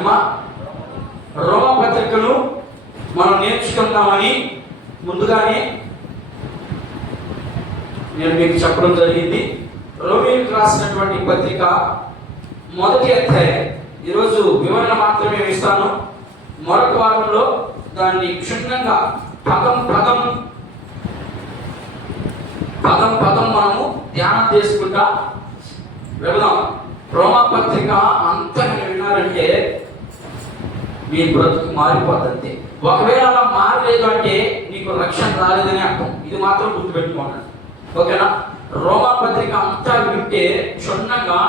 రోమా పత్రికను మనం నేర్చుకుందామని ముందుగానే నేను మీకు చెప్పడం జరిగింది. రోమీయులకు రాసినటువంటి పత్రిక మొదటి అధ్యాయం. ఈరోజు వివరణ మాత్రమే ఇస్తాను. మరొక వారంలో దాన్ని క్షుణ్ణంగా పదం మనము ధ్యానం చేసుకుంటా వెళదాం. రోమా పత్రిక అంతా విన్నారంటే మీ బ్రతుకు మారిపోతుంది. ఒకవేళ అలా మారలేదు అంటే నీకు రక్షణ రాలేదని అర్థం. ఇది మాత్రం గుర్తుపెట్టుకోండి, ఓకేనా? రోమా పత్రిక అంతా వింటే క్షుణ్ణంగా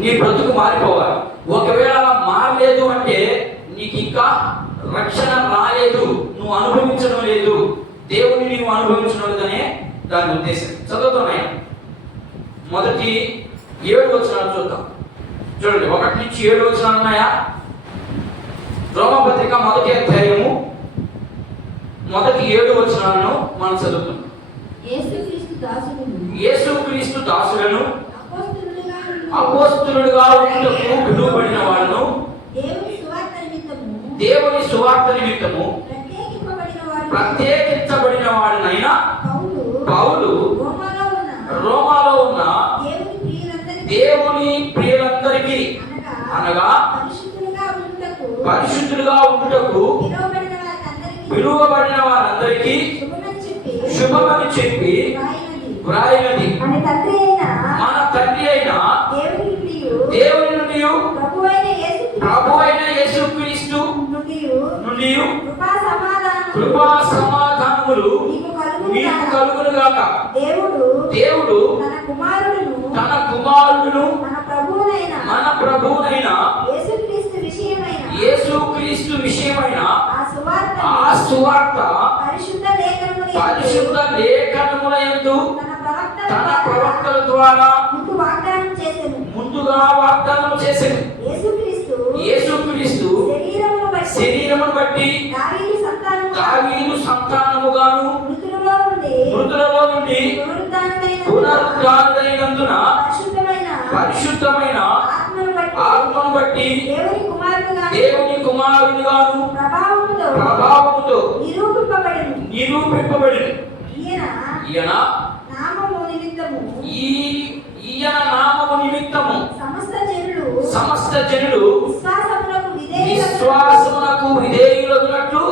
నీ బ్రతుకు మారిపోవాలి. ఒకవేళ అలా మారలేదు అంటే నీకు ఇంకా రక్షణ రాలేదు, నువ్వు అనుభవించడం లేదు, దేవుని నీవు అనుభవించడం లేదనే దాని ఉద్దేశం. చదువుతున్నాయి మొదటి 7 వచనాలు చూద్దాం. చూడండి, 1 నుంచి 7 వచనాలు ఉన్నాయా? రోమపత్రిక మొదటి అధ్యాయము మొదటి 7 వచనాలను మనం చదువుతున్నాం. యేసుక్రీస్తు దాసులను అపోస్తలులుగా ఉండుటకు పిలువబడిన వాడును, దేవుని సువార్త నిమిత్తము ప్రత్యేకించబడిన వాడునైనా పౌలు రోమాలో ఉన్న దేవుని ప్రియులందరికీ అనగా పరిశుద్ధులుగా ఉండుటకు పిలువబడిన వారందరికీ శుభమని చెప్పి వ్రాయినది మన తండ్రి అయిన దేవుని నుండి ప్రభు అయిన యేసుక్రీస్తు నుండి కృపా సమాధానములు మీకు కలుగును గాక. దేవుడు తన కుమారుడును మన ప్రభువునైన యేసుక్రీస్తు విషయమైన ఆ సువార్త పరిశుద్ధ లేఖనములయందు తన ప్రవక్తల ద్వారా ముందుగా వాగ్దానం చేసెను. యేసుక్రీస్తు శరీరమును బట్టి దావీదు సంతానముగాను మృతులలో నుండి పునరుద్ధానుడైనందున పరిశుద్ధమైన ఆత్మను బట్టి దేవుని కుమారునిగాను ప్రభావముతో నిరూపింపబడిన ఈయన నామము నిమిత్తము సమస్త జనులు విశ్వాసమునకు విధేయులగునట్లు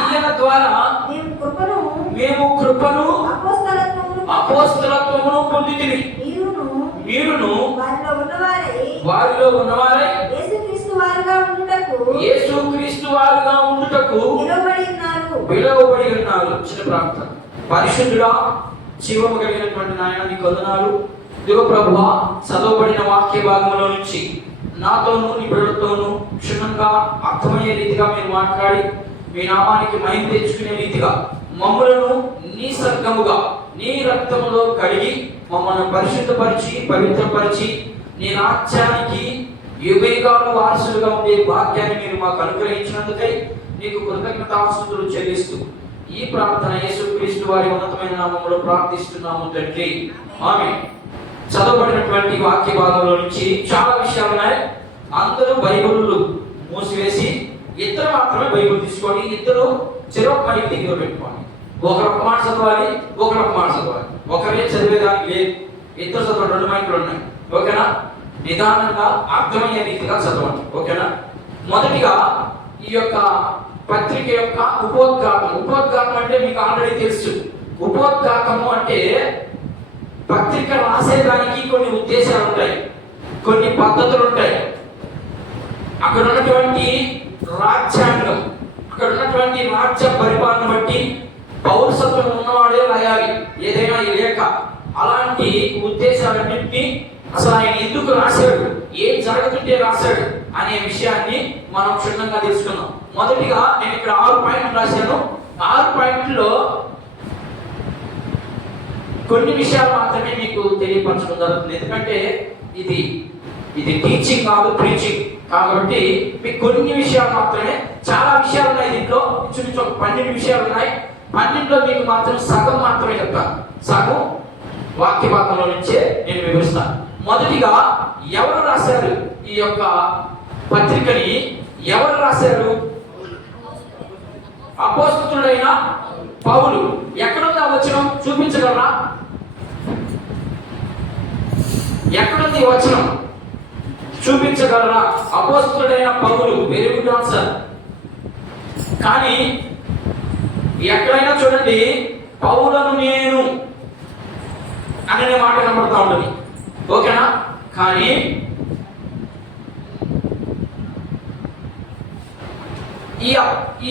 ఈయన ద్వారా మేము కృపను అపోస్తలత్వమును పొందితిమి. మీరును వారిలో ఉన్నవారై యేసుక్రీస్తు వారుగా ఉండుటకు పిలువబడి ఉన్నారు. చిన్న ప్రార్థన. పరిశుద్ధుడా, జీవము కలిగినటువంటి నాయన నీకు వందనాలు. దివ ప్రభువా, చదవబడిన వాక్య భాగంలో నుంచి నాతోనూ నీ బిడ్డలతోనూ క్షుణ్ణంగా అర్థమయ్యే రీతిగా మీరు మాట్లాడి మీ నామానికి మహిమ తెచ్చుకునే రీతిగా మమ్మలను నీ సర్గముగా నీ రక్తములో కడిగి మమ్మల్ని పరిశుద్ధపరిచి పవిత్రపరిచి నీ రాజ్యానికి యుగయుగాలు వారసులుగా ఉండే భాగ్యాన్ని మీరు మాకు అనుగ్రహించినందుకై నీకు కృతజ్ఞతాస్తుతులు చెల్లిస్తూ ఈ ప్రార్థన యేసుక్రీస్తు వారి ఉన్నతమైన నామములో ప్రార్థిస్తున్నాము తండ్రి, ఆమేన్. చదవబడినటువంటి వాక్య భాగంలో నుంచి చాలా విషయాలు ఉన్నాయి. అందరూ బైబిళ్ళు మూసివేసి ఇద్దరు మాత్రమే బైబిల్ తీసుకోండి. ఇద్దరు చెరొక మైక్ దగ్గర పెట్టుకోండి. ఒకరు ఒక మాట చదవాలి, ఒకరు ఒక మాట చదవాలి. ఒకరే చదివేదానికి లేదు. ఇద్దరు చదవండి, 2 మైకులు ఉన్నాయి, ఓకేనా? నిదానంగా అర్థమయ్యే రీతిగా చదవండి, ఓకేనా? మొదటిగా ఈ యొక్క పత్రిక యొక్క ఉపోద్ఘాతం అంటే మీకు ఆల్రెడీ తెలుసు. ఉపోద్ఘాతము అంటే పత్రిక రాసేదానికి కొన్ని ఉద్దేశాలు ఉంటాయి, కొన్ని పద్ధతులు ఉంటాయి. అక్కడ ఉన్నటువంటి రాజ్యాంగం, అక్కడ ఉన్నటువంటి రాజ్య పరిపాలన బట్టి పౌరసత్వం ఉన్నవాడే రాయాలి ఏదైనా ఈ లేఖ. అలాంటి ఉద్దేశాలన్నింటినీ అసలు ఆయన ఎందుకు రాశాడు, ఏం జరుగుతుంటే రాశాడు అనే విషయాన్ని మనం క్షుణ్ణంగా తెలుసుకున్నాం. మొదటిగా నేను ఇక్కడ 6 పాయింట్లు రాశాను. 6 పాయింట్లో కొన్ని విషయాలు మాత్రమే మీకు తెలియపరచడం జరుగుతుంది. ఎందుకంటే ఇది టీచింగ్ కాదు, ప్రీచింగ్ కాబట్టి మీకు కొన్ని విషయాలు మాత్రమే. చాలా విషయాలు ఉన్నాయి దీంట్లో, ఇంచుమించు 12 విషయాలు ఉన్నాయి. 12లో మీకు మాత్రం సగం మాత్రమే చెప్తాను. సగం వాక్య భాగంలో నుంచే నేను వివరిస్తాను. మొదటిగా ఎవరు రాశారు, ఈ యొక్క పత్రికని ఎవరు రాశారు? అపోస్తలుడైన పౌలు. ఎక్కడుంది ఆ వచనం? చూపించగలరా? ఎక్కడుంది ఈ వచనం? చూపించగలరా? అపోస్తలుడైన పౌలు. Very good answer. కానీ ఎక్కడైనా చూడండి, పౌలను నేను అనే మాట కనబడతా ఉంటుంది. ఓకేనా? కానీ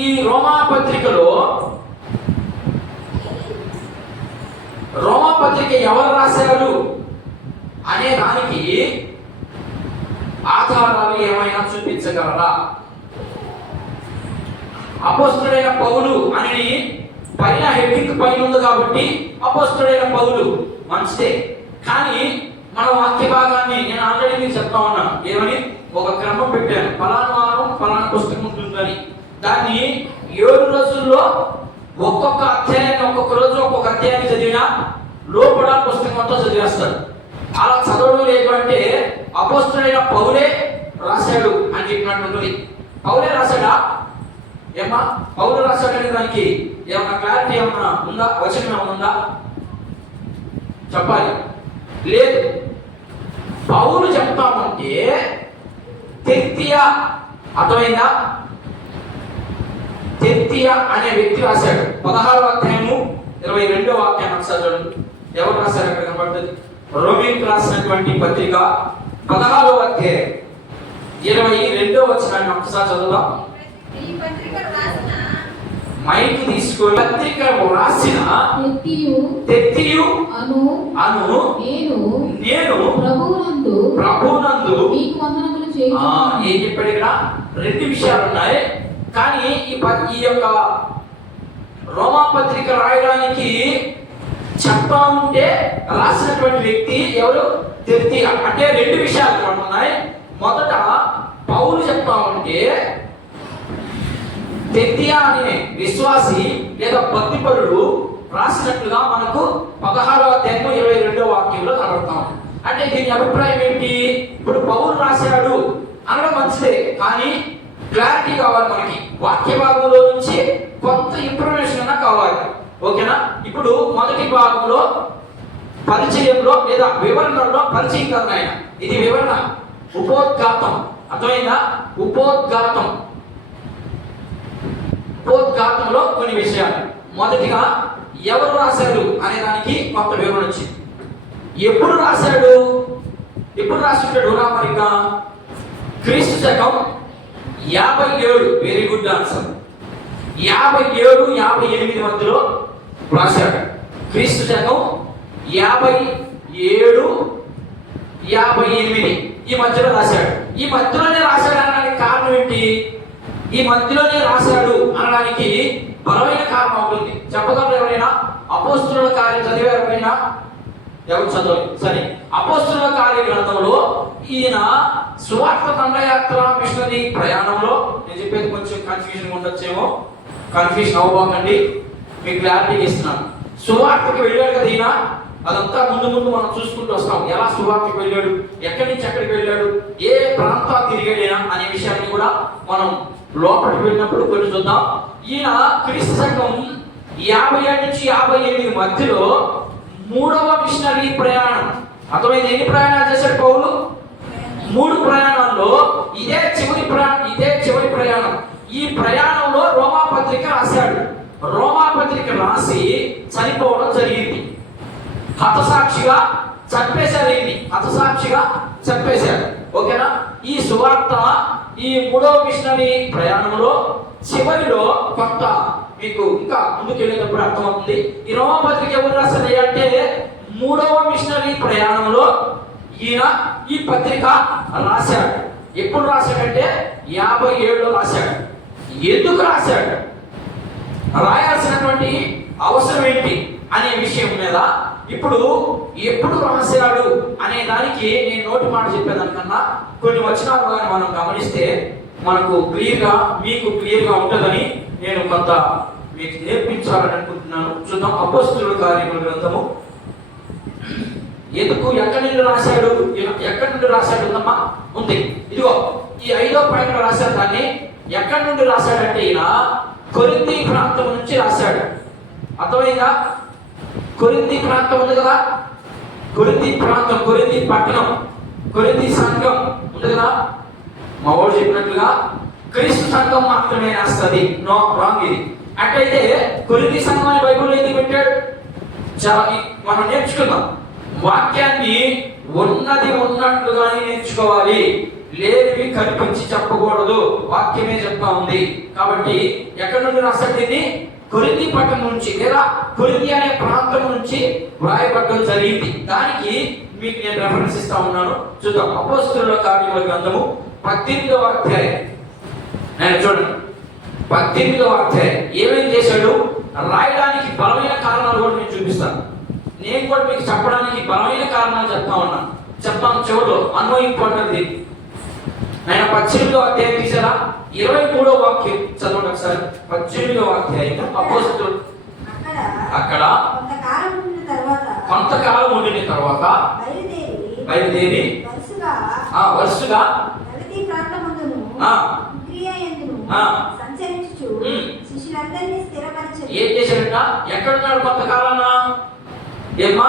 ఈ రోమా పత్రికలో రోమా పత్రిక ఎవరు రాశారు అనే దానికి ఆధారాలు ఏమైనా చూపించగలరా? అపోస్తలుడైన పౌలు అని పైన హెడ్డింగ్ పైన ఉంది కాబట్టి అపోస్తలుడైన పౌలు మంచిదే. కానీ మన వాక్య భాగాన్ని నేను ఆల్రెడీ మీకు చెప్తా ఉన్నాను. ఏమని? ఒక క్రమం పెట్టాను. ఫలానా వారం ఫలానా పుస్తకం ఉంటుందని. దాన్ని 7 రోజుల్లో ఒక్కొక్క అధ్యాయాన్ని, ఒక్కొక్క రోజు ఒక్కొక్క అధ్యాయాన్ని చదివినా లోపల పుస్తకం అంతా చదివేస్తాడు. అలా చదవడం లేదు అంటే అపోస్తలుడైన పౌలే రాశాడు అని చెప్పినట్టు. పౌలే రాశాడా? ఏమా పౌలు రాశాడనే దానికి ఏమన్నా క్లారిటీ ఏమన్నా ఉందా? వచనం ఏమన్నా ఉందా? చెప్పాలి. లేదు. పౌలు చెప్తామంటే తెర్తియా, అర్థమైందా? తెర్తియా అనే వ్యక్తి రాశాడు. 16వ అధ్యాయము 22వ వాక్యాన్ని ఒకసారి చూడండి. ఎవరు రాశారు అక్కడ కనబడుతుంది? రోమీయులకు రాసినటువంటి పత్రిక 16వ అధ్యాయం 22వ వచనాన్ని ఒకసారి చదువుదాం. మైక్ తీసుకొని పత్రిక రాసిన తెత్తియు అను నేను ప్రభువునందు మీకు వందనములు చేయుచున్నాను. ఏం చెప్పాడు ఇక్కడ? 2 విషయాలు ఉన్నాయి. కానీ ఈ యొక్క రోమా పత్రిక రాయడానికి చెప్తా ఉంటే రాసినటువంటి వ్యక్తి ఎవరు? తెర్తియా. అంటే 2 విషయాలు ఉన్నాయి. మొదట పౌలు చెప్తా ఉంటే తెర్తియా అనే విశ్వాసి లేదా భక్తిపరుడు రాసినట్లుగా మనకు 16వ అధ్యాయం 22వ వాక్యంలో కనబడతాం. అంటే దీని అభిప్రాయం ఏంటి? ఇప్పుడు పౌలు రాశాడు అనడం మంచిదే, కానీ క్లారిటీ కావాలి మనకి. వాక్య భాగంలో నుంచి కొంత ఇన్ఫర్మేషన్ అన్నా కావాలి. ఓకేనా? ఇప్పుడు మొదటి భాగంలో పరిచయంలో లేదా వివరణలో పరిచయం కదా ఆయన. ఇది వివరణ, ఉపోద్ఘాతం. అర్థమైందా? ఉపోద్ఘాతంలో కొన్ని విషయాలు. మొదటిగా ఎవరు రాశారు అనే దానికి కొంత వివరణ వచ్చింది. ఎప్పుడు రాశాడు? ఎప్పుడు రాసుంటాడు రామరిగా? క్రీస్తు శకం 57. Very good answer. 57, 58 మధ్యలో రాశాడు. క్రీస్తు శకం 57, 58 ఈ మధ్యలో రాశాడు. ఈ మధ్యలోనే రాశాడు అనడానికి కారణం ఏంటి? ఈ మధ్యలోనే రాశాడు అనడానికి బలమైన కారణం ఉంటుంది. చెప్పగలరు ఎవరైనా? అపోస్తలుల కార్యం చదివారు ఎవరైనా? ఎవరు చదవాలి? సరే. అపోస్తలుల కార్య గ్రంథంలో ఈయన సువార్త దండయాత్ర మిషనరీ ప్రయాణంలో, నేను చెప్పేది కొంచెం కన్ఫ్యూజన్ ఉండొచ్చేమో, కన్ఫ్యూజన్ అవ్వకండి, మీకు క్లారిటీ ఇస్తున్నాను. సువార్తకి వెళ్ళాడు కదా ఈయన. అదంతా ముందు మనం చూసుకుంటూ వస్తాం. ఎలా సువార్తకి వెళ్ళాడు, ఎక్కడి నుంచి ఎక్కడికి వెళ్ళాడు, ఏ ప్రాంతాలు తిరిగాడైనా అనే విషయాన్ని కూడా మనం లోపలికి వెళ్ళినప్పుడు కొన్ని చూద్దాం. ఈయన క్రీస్తు శకం 57 నుంచి 58 మధ్యలో 3వ మిషనరీ ప్రయాణం. అర్థమైంది? ఎన్ని ప్రయాణాలు చేశాడు పౌలు? 3 ప్రయాణాల్లో ఇదే చివరి ప్రయాణం. ఈ ప్రయాణంలో రోమా పత్రిక రాశాడు. రోమా పత్రిక రాసి చనిపోవడం జరిగింది. హతసాక్షిగా చంపేశాడు. ఓకేనా? ఈ సువార్త ఈ 3వ మిషనరీ ప్రయాణంలో చివరిలో కొంత మీకు ఇంకా ముందుకు వెళ్ళేటప్పుడు అర్థమవుతుంది. ఈ రోమా పత్రిక ఎవరు రాశారు అంటే 3వ మిషనరీ ప్రయాణంలో ఈయన ఈ పత్రిక రాశాడు. ఎప్పుడు రాశాడంటే 57లో రాశాడు. ఎందుకు రాశాడు, రాయాల్సినటువంటి అవసరం ఏంటి అనే విషయం మీద ఇప్పుడు ఎప్పుడు రాశాడు అనే దానికి నేను నోటి మాట చెప్పేదానికన్నా కొన్ని వచనాలు కానీ మనం గమనిస్తే మనకు మీకు క్లియర్గా ఉంటుందని నేను కొంత మీకు నేర్పించాలని అనుకుంటున్నాను. చూద్దాం. అపోస్తలుల కార్యముల గ్రంథము ఎందుకు ఎక్కడి నుండి రాశాడు, ఎక్కడి నుండి రాశాడు ఉందమ్మా ఉంది. ఇదిగో ఈ 5వ పాయింట్ రాశాడు. దాన్ని ఎక్కడి నుండి రాశాడంటే ఈయన కొరింథీ ప్రాంతం నుంచి రాశాడు. అర్థమైందా? కొరింథీ ప్రాంతం ఉంది కదా, కొరింథీ ప్రాంతం, కొరింథీ పట్టణం, కొరింథీ సంఘం ఉంది కదా. మా వాడు చెప్పినట్లుగా క్రీస్తు సంఘం మాత్రమే రాస్తుంది. నో, రాంగ్ ఇది. అట్లయితే కొరింథీ సంఘం అని బైబిల్లో ఎందుకు పెట్టాడు? చాలా మనం నేర్చుకుందాం. వాక్యాన్ని ఉన్నది ఉన్నట్లుగానే నేర్చుకోవాలి, లేనివి కల్పించి చెప్పకూడదు. వాక్యమే చెప్తా ఉంది. కాబట్టి ఎక్కడి నుండి రాశాడు దీన్ని? కొరింథీ పట్టణం నుంచి లేదా కొరింథీ అనే ప్రాంతం నుంచి వ్రాయబడడం జరిగింది. దానికి మీకు నేను రెఫరెన్స్ ఇస్తా ఉన్నాను. చూద్దాం. అపోస్తలుల కార్యముల గ్రంథము 18వ అధ్యాయం. నేను చూడండి 18వ అధ్యాయం. ఏమేం చేశాడు రాయడానికి బలమైన కారణాలు కూడా నేను చూపిస్తాను. నేను కూడా మీకు చెప్పడానికి బలమైన కారణాలు చెప్తా ఉన్నాను. చెప్తాను చివరిలో. అన్వయింపండి. ఆయన 18వ అధ్యాయం తీసారా? 23వ వాక్యం చదవండి ఒకసారి. 18వ అధ్యాయం అపోస్తలులు. అక్కడ కొంతకాలం ఉండిన తర్వాత బయలుదేరి వరుసగా ఏం చేశాడట? ఎక్కడున్నాడు కొంతకాలనా? ఏమ్మా?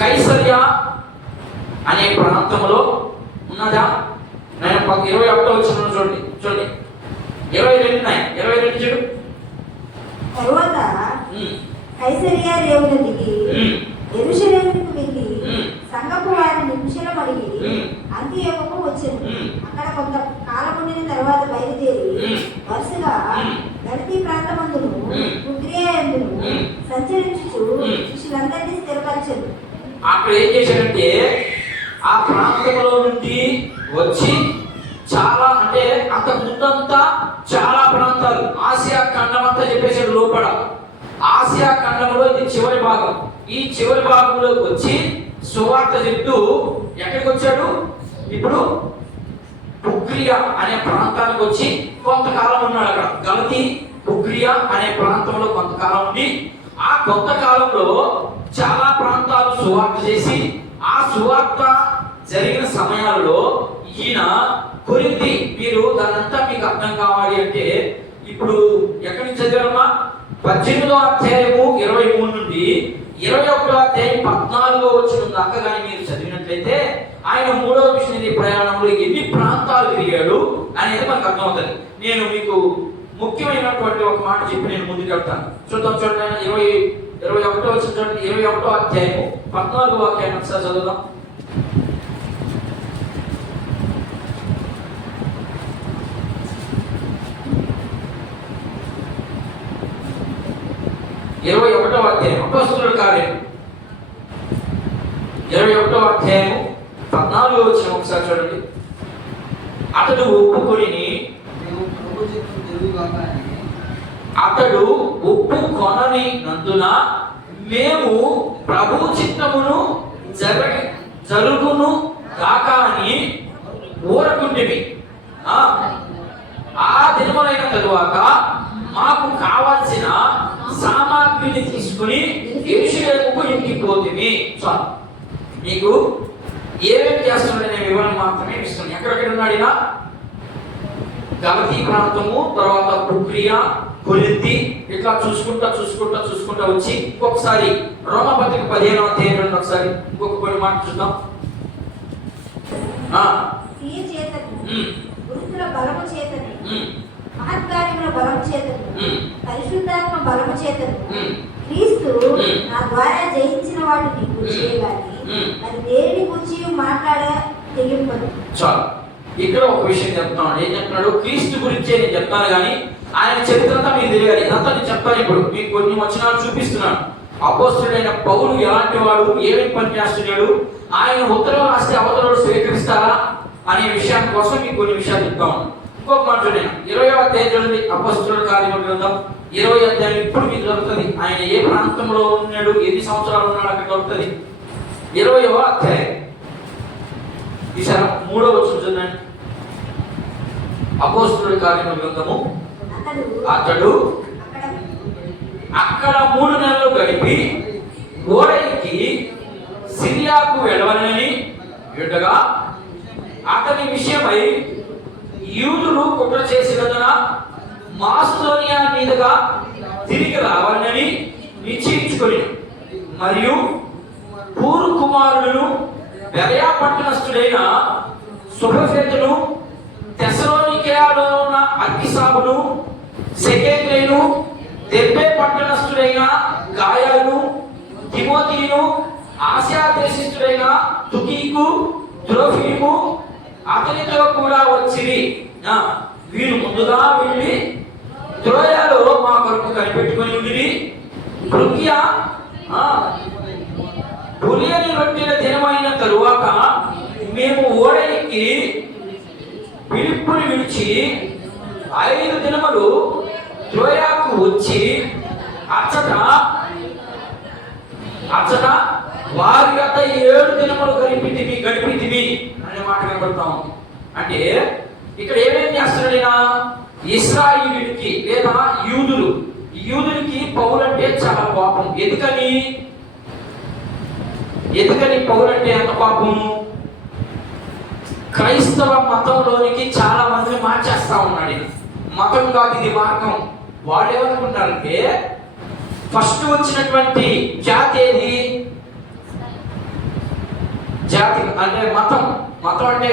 కైసరియా అనే ప్రాంతంలో ఉన్నదా? నేను 21వ వచనం చూడండి, చూడండి. 22 ఉన్నాయి. 22 చూడు. తరువాత కైసరియా రేవుల దిగి యెరూషలేముకు వెళ్ళి సంఘపు వారిని నిమిషం అడిగి అంతియోకుకు వచ్చాను. అక్కడ కొంత కాలం ఉండిన తర్వాత బయలుదేరి వరుసగా గలితీ ప్రాంతమందును పుత్రియా యందును సంచరించుచు శిష్యులందరినీ స్థిరపరిచాను. అక్కడ ఏం చేశాడంటే ఆ ప్రాంతంలో నుండి వచ్చి చాలా, అంటే అంతకు ముందంతా చాలా ప్రాంతాలు, ఆసియా ఖండం అంతా చెప్పేసాడు. లోపల ఆసియా ఖండంలో ఇది చివరి భాగం. ఈ చివరి భాగంలోకి వచ్చి సువార్త చెప్తూ ఎక్కడికి వచ్చాడు? ఇప్పుడు బుగ్రియా అనే ప్రాంతానికి వచ్చి కొంతకాలం ఉన్నాడు. అక్కడ గలతీ బుగ్రియా అనే ప్రాంతంలో కొంతకాలం ఉండి, ఆ కొంతకాలంలో చాలా ప్రాంతాలు సువార్త చేసి, ఆ సువార్త జరిగిన సమయాలలో ఈయన కొరింథీ, మీరు దానంతా మీకు అర్థం కావాలి అంటే ఇప్పుడు ఎక్కడి నుంచి చదివారమ్మా? 18వ అధ్యాయము 23 నుండి 21వ అధ్యాయం 14వ వచనం దాకా కానీ మీరు చదివినట్లయితే ఆయన 3వ మిషనరీ ప్రయాణంలో ఎన్ని ప్రాంతాలు తిరిగాడు అనేది మనకు అర్థమవుతుంది. నేను మీకు ముఖ్యమైనటువంటి ఒక మాట చెప్పి నేను ముందుకు వెళ్తాను. చూద్దాం. చూడండి 21వ వచనం చూడండి. 21వ అధ్యాయము 14వ వాక్యాన్ని ఒకసారి చదువుదాం. అపోస్తలుల కార్యం 21వ అధ్యాయం 14వ వచనం ఒకసారి చూడండి. అతడు ఒప్పుకొనని నందున మేము ప్రభు చిత్తమును జరుగును కాక అని ఊరకుంటిమి. ఆ దినములైన తరువాత మాకు కావాల్సిన సామాగ్రిని తీసుకుని యెరూషలేముకు ఎక్కిపోతిమి. మీకు ఏమేమి చేస్తున్నాడనే వివరణ మాత్రమే ఇస్తున్నాను. ఎక్కడెక్కడ ఉన్నాడు ఇలా? గలతీ ప్రాంతము, తర్వాత బుగ్రియా, కొరింథీ, ఇట్లా చూసుకుంటా వచ్చి ఇంకొకసారి రోమపత్రిక 15వ అధ్యాయం ఒకసారి ఇంకొక కొన్ని మాట చూద్దాం. బలము చేతనే, మహత్కార్యముల బలము చేతను, పరిశుద్ధాత్మ బలము చేతను క్రీస్తు నా ద్వారా జయించిన వాటిని చేయగాని అది దేనిని గురించి మాట్లాడ తెగింపదు. చాలు. ఇక్కడ ఒక విషయం చెప్తాను. ఏం చెప్తున్నాడు? క్రీస్తు గురించే నేను చెప్తాను కానీ ఆయన చరిత్రంతా మీకు తెలియాలి. ఇదంతా నేను చెప్తాను. ఇప్పుడు మీకు కొన్ని వచనాలు చూపిస్తున్నాను. అపోస్తలుడైన పౌలు ఎలాంటి వాడు, ఏమేమి పని చేస్తున్నాడు, ఆయన ఉత్తరం రాస్తే అవతరులు స్వీకరిస్తారా అనే విషయాన్ని కోసం మీకు కొన్ని విషయాలు చెప్తాను. ఇంకొక మాట చూడండి. 20వ అధ్యాయం చూడండి. అపోస్తలుల కార్యముల గ్రంథం 20వ అధ్యాయం ఇప్పుడు మీకు దొరుకుతుంది. ఆయన ఏ ప్రాంతంలో ఉన్నాడు, ఎన్ని సంవత్సరాలు ఉన్నాడు అక్కడ దొరుకుతుంది. 20వ అధ్యాయం ఈసారి 3వ వచనం చూడండి. అపోస్తలుల కార్యముల గ్రంథము. అతడు అక్కడ 3 నెలలు గడిపి ఓడ ఎక్కి సిరియాకు వెళ్ళవలనని ఉండగా అతని విషయమై యూదులు కుట్ర చేసినందున మాసిదోనియా మీదుగా తిరిగి రావాలని నిశ్చయించుకొని మరియు పూరు కుమారులను బెరయా పట్టణస్థుడైన సుబఫెతును తెస్సలోనికయలో ఉన్న అర్కిసాబును సెకెంద్రేను దెర్బే పట్టణస్థుడైన గాయాను తిమోతిను ఆసియా దేశస్థుడైన తుకీకు త్రోఫిము అతనితో కూడా వచ్చిరి. వీరు ముందుగా వెళ్ళి త్రోయలో మా కొరకు కనిపెట్టుకొని ఉండిరి. పులియని రొట్టెల దినమైన తరువాత మేము ఓడ ఎక్కి ఫిలిప్పుని విడిచి 5 దినములు త్రోయాకు వచ్చి అచ్చట వారి గత 7 దినములు గడిపితిమి అనే మాట కనబడతాం. అంటే ఇక్కడ ఏమేం చేస్తున్నాడైనా ఇశ్రాయేలుకి లేదా యూదులకి పౌలు అంటే చాలా కోపం. ఎందుకని పౌలు అంటే అంత కోపం? క్రైస్తవ మతంలోనికి చాలా మందిని మార్చేస్తా ఉన్నాడు. మతం కాదు ఇది, మార్గం. వాళ్ళు ఏమనుకుంటారంటే ఫస్ట్ వచ్చినటువంటి జాతి ఏది? జాతి అంటే మతం అంటే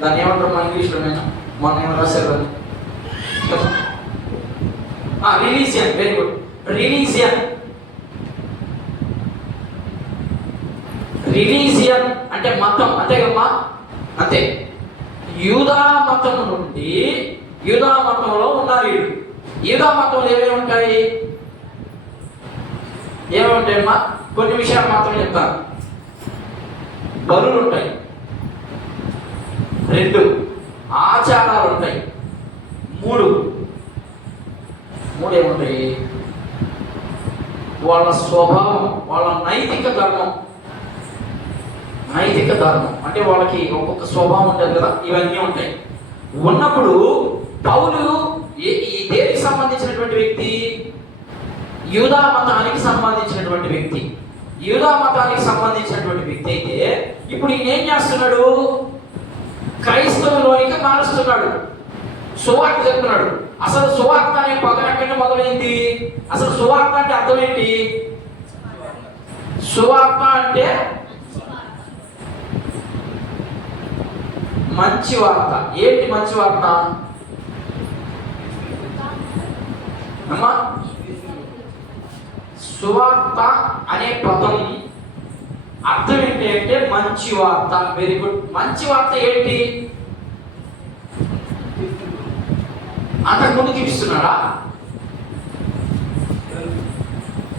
దాన్ని ఏమంటారు మన ఇంగ్లీష్లో? మొన్న ఏమో రాశారు రిలీజియన్. వెరీ గుడ్, రిలీజియన్ అంటే మతం, అంతే కమ్మా, అంతే. యూదా మతం నుండి యూదా మతంలో ఉన్నారు వీళ్ళు. యూదా మతంలో ఏమేమి ఉంటాయి అమ్మా? కొన్ని విషయాలు మాత్రం చెప్తాను. బలులు ఉంటాయి, 2 ఆచారాలు ఉంటాయి, 3 ఏముంటాయి? వాళ్ళ స్వభావం, వాళ్ళ నైతిక ధర్మం అంటే వాళ్ళకి ఒక్కొక్క స్వభావం ఉంటుంది కదా, ఇవన్నీ ఉంటాయి. ఉన్నప్పుడు పౌలు దేనికి సంబంధించినటువంటి వ్యక్తి? యూదా మతానికి సంబంధించినటువంటి వ్యక్తి. అయితే ఇప్పుడు ఈయన ఏం చేస్తున్నాడు? క్రైస్తవంలోనికి మారుస్తున్నాడు, సువార్త చెప్తున్నాడు. అసలు సువార్త అనే పదం ఎక్కడ మొదలైంది? అసలు సువార్త అంటే అర్థం ఏంటి? సువార్త అంటే మంచి వార్త. ఏంటి మంచి వార్త అమ్మా? సువార్త అనే పదం అర్థం ఏంటి అంటే మంచి వార్త. Very good. మంచి వార్త ఏంటి? అంతకు ముందు చూపిస్తున్నాడా?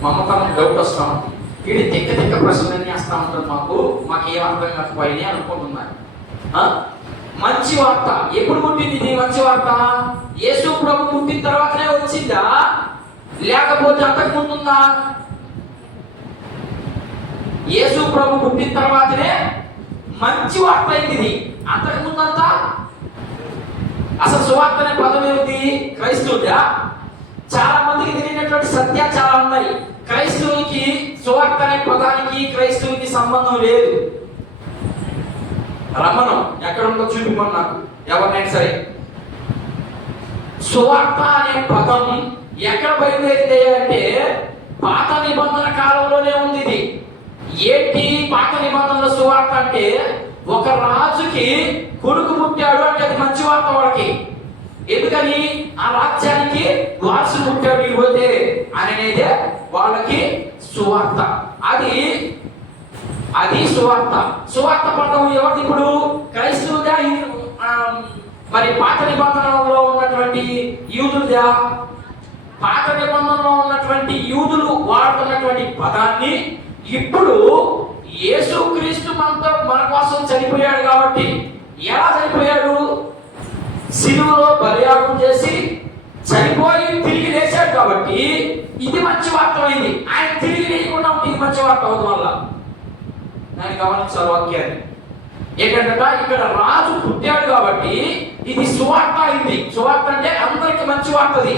మా అమ్మకానికి డౌట్ వస్తాం. వీడి తిక్క ప్రశ్నలన్నీ వస్తా ఉంటారు. మాకేం అర్థం కాకపోయినాయి అనుకుంటున్నారు. మంచి వార్త ఎప్పుడు పుట్టింది? ఇది మంచి వార్త యేసు ప్రభు పుట్టిన తర్వాతనే వచ్చిందా, లేకపోతే అంతకు ముందుందా? యేసు ప్రభు పుట్టిన తర్వాతనే మంచి వార్త అయింది ఇది. అంతకు ముందంతా అసలు సువార్త అనే పదం ఏమిటి? క్రైస్తవుడా? చాలా మందికి తెలియనటువంటి సత్యాలు చాలా ఉన్నాయి. క్రైస్తవునికి సువార్త అనే పదానికి క్రైస్తవునికి సంబంధం లేదు. రమ్మనం ఎక్కడుందో చూపిమని నాకు, ఎవరినైనా సరే. సువార్త అనే పదం ఎక్కడ బయలుదేరింది అంటే పాత నిబంధన కాలంలోనే ఉంది ఇది. ఏంటి పాత నిబంధనలో సువార్త అంటే? ఒక రాజుకి కొడుకు పుట్టాడు అంటే అది మంచి వార్త వాళ్ళకి. ఎందుకని? ఆ రాజ్యానికి వారసుడు పుట్టాడు ఇవ్వతే అనేదే వాళ్ళకి సువార్త. అది సువార్త. సువార్త పదం ఎవరిది? ఇప్పుడు క్రైస్తవుగా మరి పాత నిబంధనలో ఉన్నటువంటి యూదులుగా? పాత నిబంధనలో ఉన్నటువంటి యూదులు వాడుతున్నటువంటి పదాన్ని ఇప్పుడు యేసుక్రీస్తు మన కోసం చనిపోయాడు కాబట్టి, ఎలా చనిపోయాడు? సిలువలో బలియాగం చేసి చనిపోయి తిరిగి లేచాడు కాబట్టి ఇది మంచి వార్త అయింది. ఆయన తిరిగి లేకుండా ఇది మంచి వార్త అవడం వల్ల దాన్ని గమనించాలి వాక్యాన్ని. ఏంటంటే ఇక్కడ రాజు పుట్టాడు కాబట్టి ఇది సువార్త అయింది. సువార్త అంటే అందరికి మంచి వార్తది.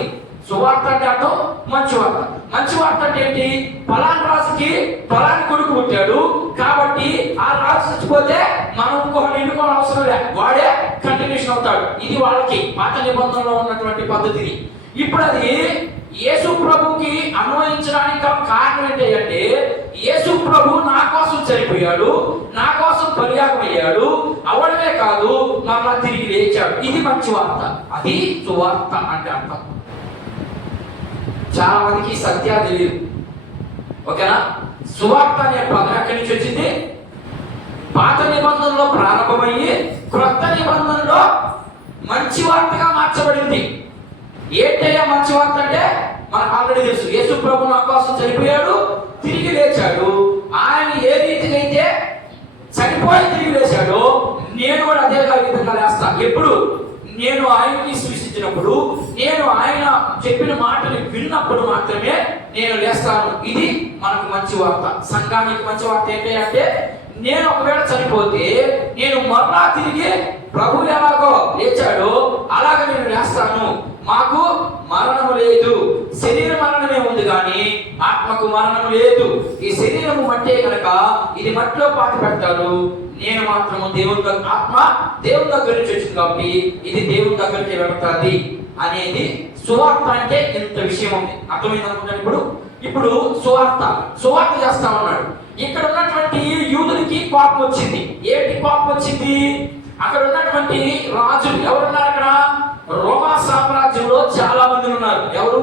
సువార్త అంటే అర్థం మంచి వార్త. మంచి వార్త అంటే ఏంటి? పలానా రాజుకి పలాని కొడుకు పుట్టాడు కాబట్టి ఆ రాజు చచ్చిపోతే మనం ఇంకొకటి ఎన్నుకోవడం అవసరం లేదు, వాడే కంటిన్యూషన్ అవుతాడు. ఇది వాళ్ళకి పాత నిబంధనలో ఉన్నటువంటి పద్ధతి. ఇప్పుడు అది యేసు ప్రభుకి అన్వయించడానికి కారణం ఏంటంటే యేసు ప్రభు నా కోసం చనిపోయాడు, నా కోసం బలియాగం అయ్యాడు, అవడమే కాదు మళ్ళా తిరిగి లేచాడు. ఇది మంచి వార్త, అది సువార్త అంటే అర్థం. చాలా మందికి సత్య తెలియదు. ఓకేనా? సువార్త అనే పదం ఎక్కడి నుంచి వచ్చింది? పాత నిబంధనలో ప్రారంభమయ్యి క్రొత్త నిబంధనలో మంచి వార్తగా మార్చబడింది. ఏంటయ్యా మంచి వార్త అంటే మనకు ఆల్రెడీ తెలుసు. యేసు ప్రభు నా కోసం చనిపోయాడు, తిరిగి లేచాడు. ఆయన ఏ రీతిగా అయితే చనిపోయి తిరిగి లేచాడో నేను కూడా అదే విధంగా లేస్తాను. ఎప్పుడు? నేను ఆయన్ని సృష్టించినప్పుడు, నేను ఆయన చెప్పిన మాటలు విన్నప్పుడు మాత్రమే నేను లేస్తాను. ఇది మనకు మంచి వార్త. సంఘానికి మంచి వార్త ఏంటి అంటే నేను ఒకవేళ చనిపోతే నేను మరలా తిరిగి ప్రభు ఎలాగో లేచాడో అలాగే నేను లేస్తాను. మాకు మరణము లేదు, శరీర మరణమే ఉంది కానీ ఆత్మకు మరణము లేదు. ఈ శరీరము మట్టే కనుక ఇది మట్టిలో పాతి పెడతారు, నేను మాత్రము దేవుని దగ్గర, ఆత్మ దేవుని దగ్గర నుంచి వచ్చింది కాబట్టి ఇది దేవుని దగ్గరికి వెళ్తాది అనేది సువార్త. అంటే ఇంత విషయం ఉంది, అర్థమైంది అనుకుంటాను. ఇప్పుడు సువార్త చేస్తా ఉన్నాడు. ఇక్కడ ఉన్నటువంటి యూదులకి కోపం వచ్చింది. ఏంటి కోపం వచ్చింది? అక్కడ ఉన్నటువంటి రాజులు ఎవరున్నారు? అక్కడ రోమా సామ్రాజ్యంలో చాలా మంది ఉన్నారు. ఎవరు?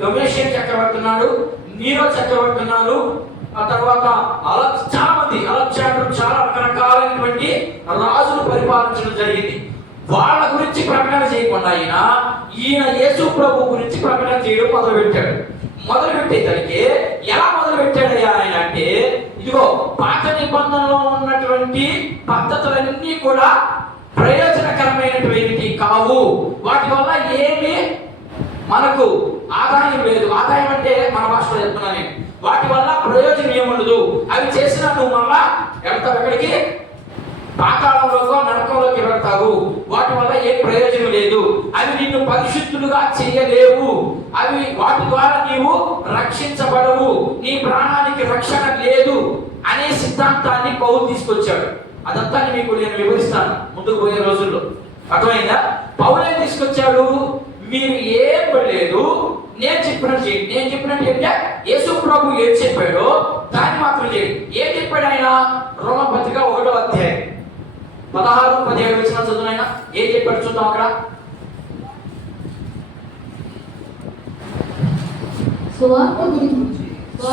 డొమేషియన్ చక్రవర్తి ఉన్నాడు, నీరో చక్రవర్తి ఉన్నారు, ఆ తర్వాత చాలా మంది, అలెగ్జాండర్, చాలా రకరకాలైనటువంటి రాజులు పరిపాలించడం జరిగింది. వాళ్ళ గురించి ప్రకటన చేయకుండా ఈయన యేసు ప్రభు గురించి ప్రకటన చేయడం మొదలుపెట్టేసరికి ఎలా మొదలుపెట్టాడయ్యా ఆయన అంటే, ఇదిగో పాత నిబంధనలో ఉన్నటువంటి పద్ధతులన్నీ కూడా ప్రయోజనకరమైనటువంటి కావు, వాటి వల్ల ఏమి మనకు ఆదాయం లేదు. ఆదాయం అంటే మన భాషలో చెప్తున్నాను, వాటి వల్ల ప్రయోజనం ఏముండదు. అవి చేసినా నువ్వు మళ్ళా వెళ్తావు ఎక్కడికి? పాతాళంలోకి, నరకంలోకి వెళ్తావు. వాటి వల్ల ఏ ప్రయోజనం లేదు. అవి నిన్ను పరిశుద్ధులుగా చేయలేవు. అవి వాటి ద్వారా నీవు రక్షించబడవు, నీ ప్రాణానికి రక్షణ లేదు అనే సిద్ధాంతాన్ని పౌలు తీసుకొచ్చాడు. అదంతా మీకు నేను వివరిస్తాను ముందుకు పోయే రోజుల్లో. అర్థమైందా? పౌలు ఏం తీసుకొచ్చాడు? మీరు ఏం పడలేదు, నేను చెప్పినట్టు చేయండి. నేను చెప్పినట్టు ఏంటంటే యేసు ప్రభు ఏం చెప్పాడో దాన్ని మాత్రం చేయండి. ఏం చెప్పాడు ఆయన? రోమపత్రిక 1వ అధ్యాయం 16-17 వచ్చిన చదువు ఆయన ఏం చెప్పాడు చూద్దాం. అక్కడ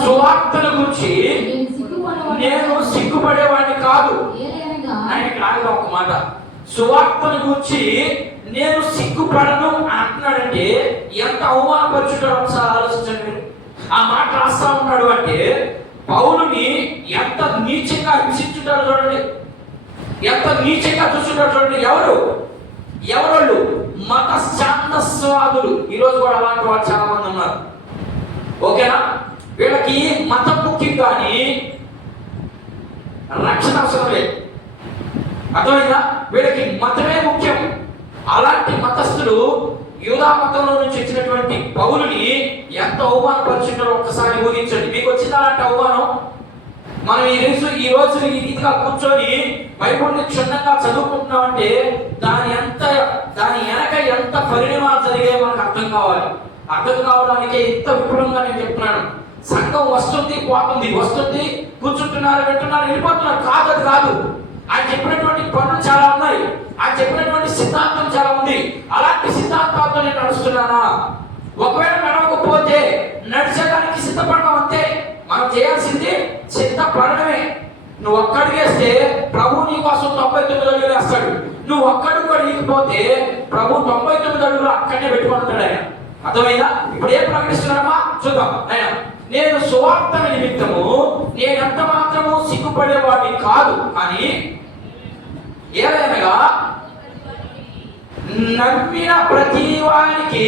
సువార్తల గురించి నేను సిగ్గుపడేవాడిని కాదు. ఆయన ఇక్కడ ఒక మాట, సువార్తల గురించి నేను సిగ్గుపడను అంటున్నాడంటే ఎంత అవమానపరుచుంటాడో ఒకసారి ఆలోచించండి. ఆ మాట రాస్తా ఉన్నాడు అంటే పౌలుని ఎంత నీచంగా హింసించుంటాడు చూడండి, ఎంత నీచంగా చూస్తుంటాడు చూడండి. ఎవరు? మత ఛాందస్వాదులు. ఈరోజు కూడా అలాంటి వాళ్ళు చాలా మంది ఉన్నారు. ఓకేనా? వీళ్ళకి మతం ముఖ్యం కానీ రక్షణ అవసరం లేదు. అర్థమైందా? వీళ్ళకి మతమే ముఖ్యం. అలాంటి మతస్థులు యూదా మతంలో నుంచి వచ్చినటువంటి పౌలుని ఎంత అవమానపరిచిందో ఒక్కసారి ఊహించండి. మీకు వచ్చిందా అలాంటి అవమానం? మనం ఈ రోజు ఈ రీతిగా కూర్చొని బైబిల్ని క్షుణ్ణంగా చదువుకుంటున్నామంటే దాని వెనక ఎంత పరిణామాలు జరిగాయో మనకు అర్థం కావాలి. అర్థం కావడానికి ఇంత విపులంగా నేను చెప్తున్నాను. సంఘం వస్తుంది, పోతుంది, వస్తుంది, కూర్చుంటున్నారు, వింటున్నారు, వెళ్ళిపోతున్నారు. కాదు. ఆయన చెప్పినటువంటి పనులు చాలా ఉన్నాయి, ఆయన చెప్పినటువంటి సిద్ధాంతం చాలా ఉంది. అలాంటి సిద్ధాంతాలతో నేను నడుస్తున్నానా? ఒకవేళ నడవకపోతే నడిచడానికి సిద్ధపడడం అంతే. మనం చేయాల్సింది సిద్ధపడడమే. నువ్వు ఒక్కడిగేస్తే ప్రభు నీ కోసం 99 అడుగులు వేస్తాడు. నువ్వు ఒక్కడు కూడా ఇకపోతే ప్రభు 99 అడుగులు అక్కడనే పెట్టుకుంటాడు ఆయన. అర్థమైందా? ఇప్పుడు ఏం ప్రకటిస్తున్నామా చూద్దాం. ఆయన నేను సువార్త నిమిత్తము నేను ఎంత మాత్రము సిగ్గుపడేవాడిని కాదు, కానీ ఏదైనా నమ్మిన ప్రతి వానికి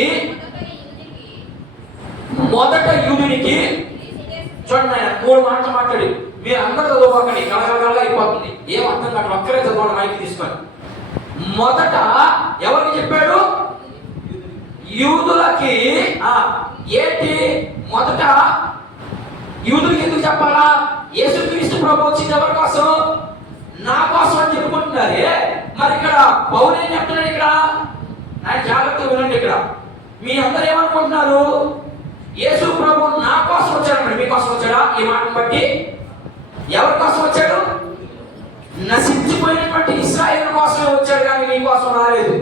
మొదట యూదునికి చూడండి. ఆయన 3 మాటలు మాట్లాడి మీరు అందరూ చదువుకోకండి, కలగలగా అయిపోతుంది. ఏం అర్థం కాదు, ఒక్కరే చదవండి మైకి తీసుకొని. మొదట ఎవరికి చెప్పాడు? యూదులకి ఏంటి మొదట యూదులకి ఎందుకు చెప్పాలా? యేసుక్రీస్తు ప్రభు వచ్చింది ఎవరి కోసం? నా కోసం అని చెప్పుకుంటున్నారే. మరి ఇక్కడ పౌలు ఏం చెప్తున్నాడు? ఇక్కడ ఆయన జాగ్రత్తగా వినండి. ఇక్కడ మీ అందరూ ఏమనుకుంటున్నారు? యేసు ప్రభు నా కోసం వచ్చాడు, మీకోసం వచ్చాడా? ఈ మాటను బట్టి ఎవరి కోసం వచ్చాడు? నశించిపోయినటువంటి ఇశ్రాయేలు కోసమే వచ్చాడు, కానీ నీ కోసం రాలేదు.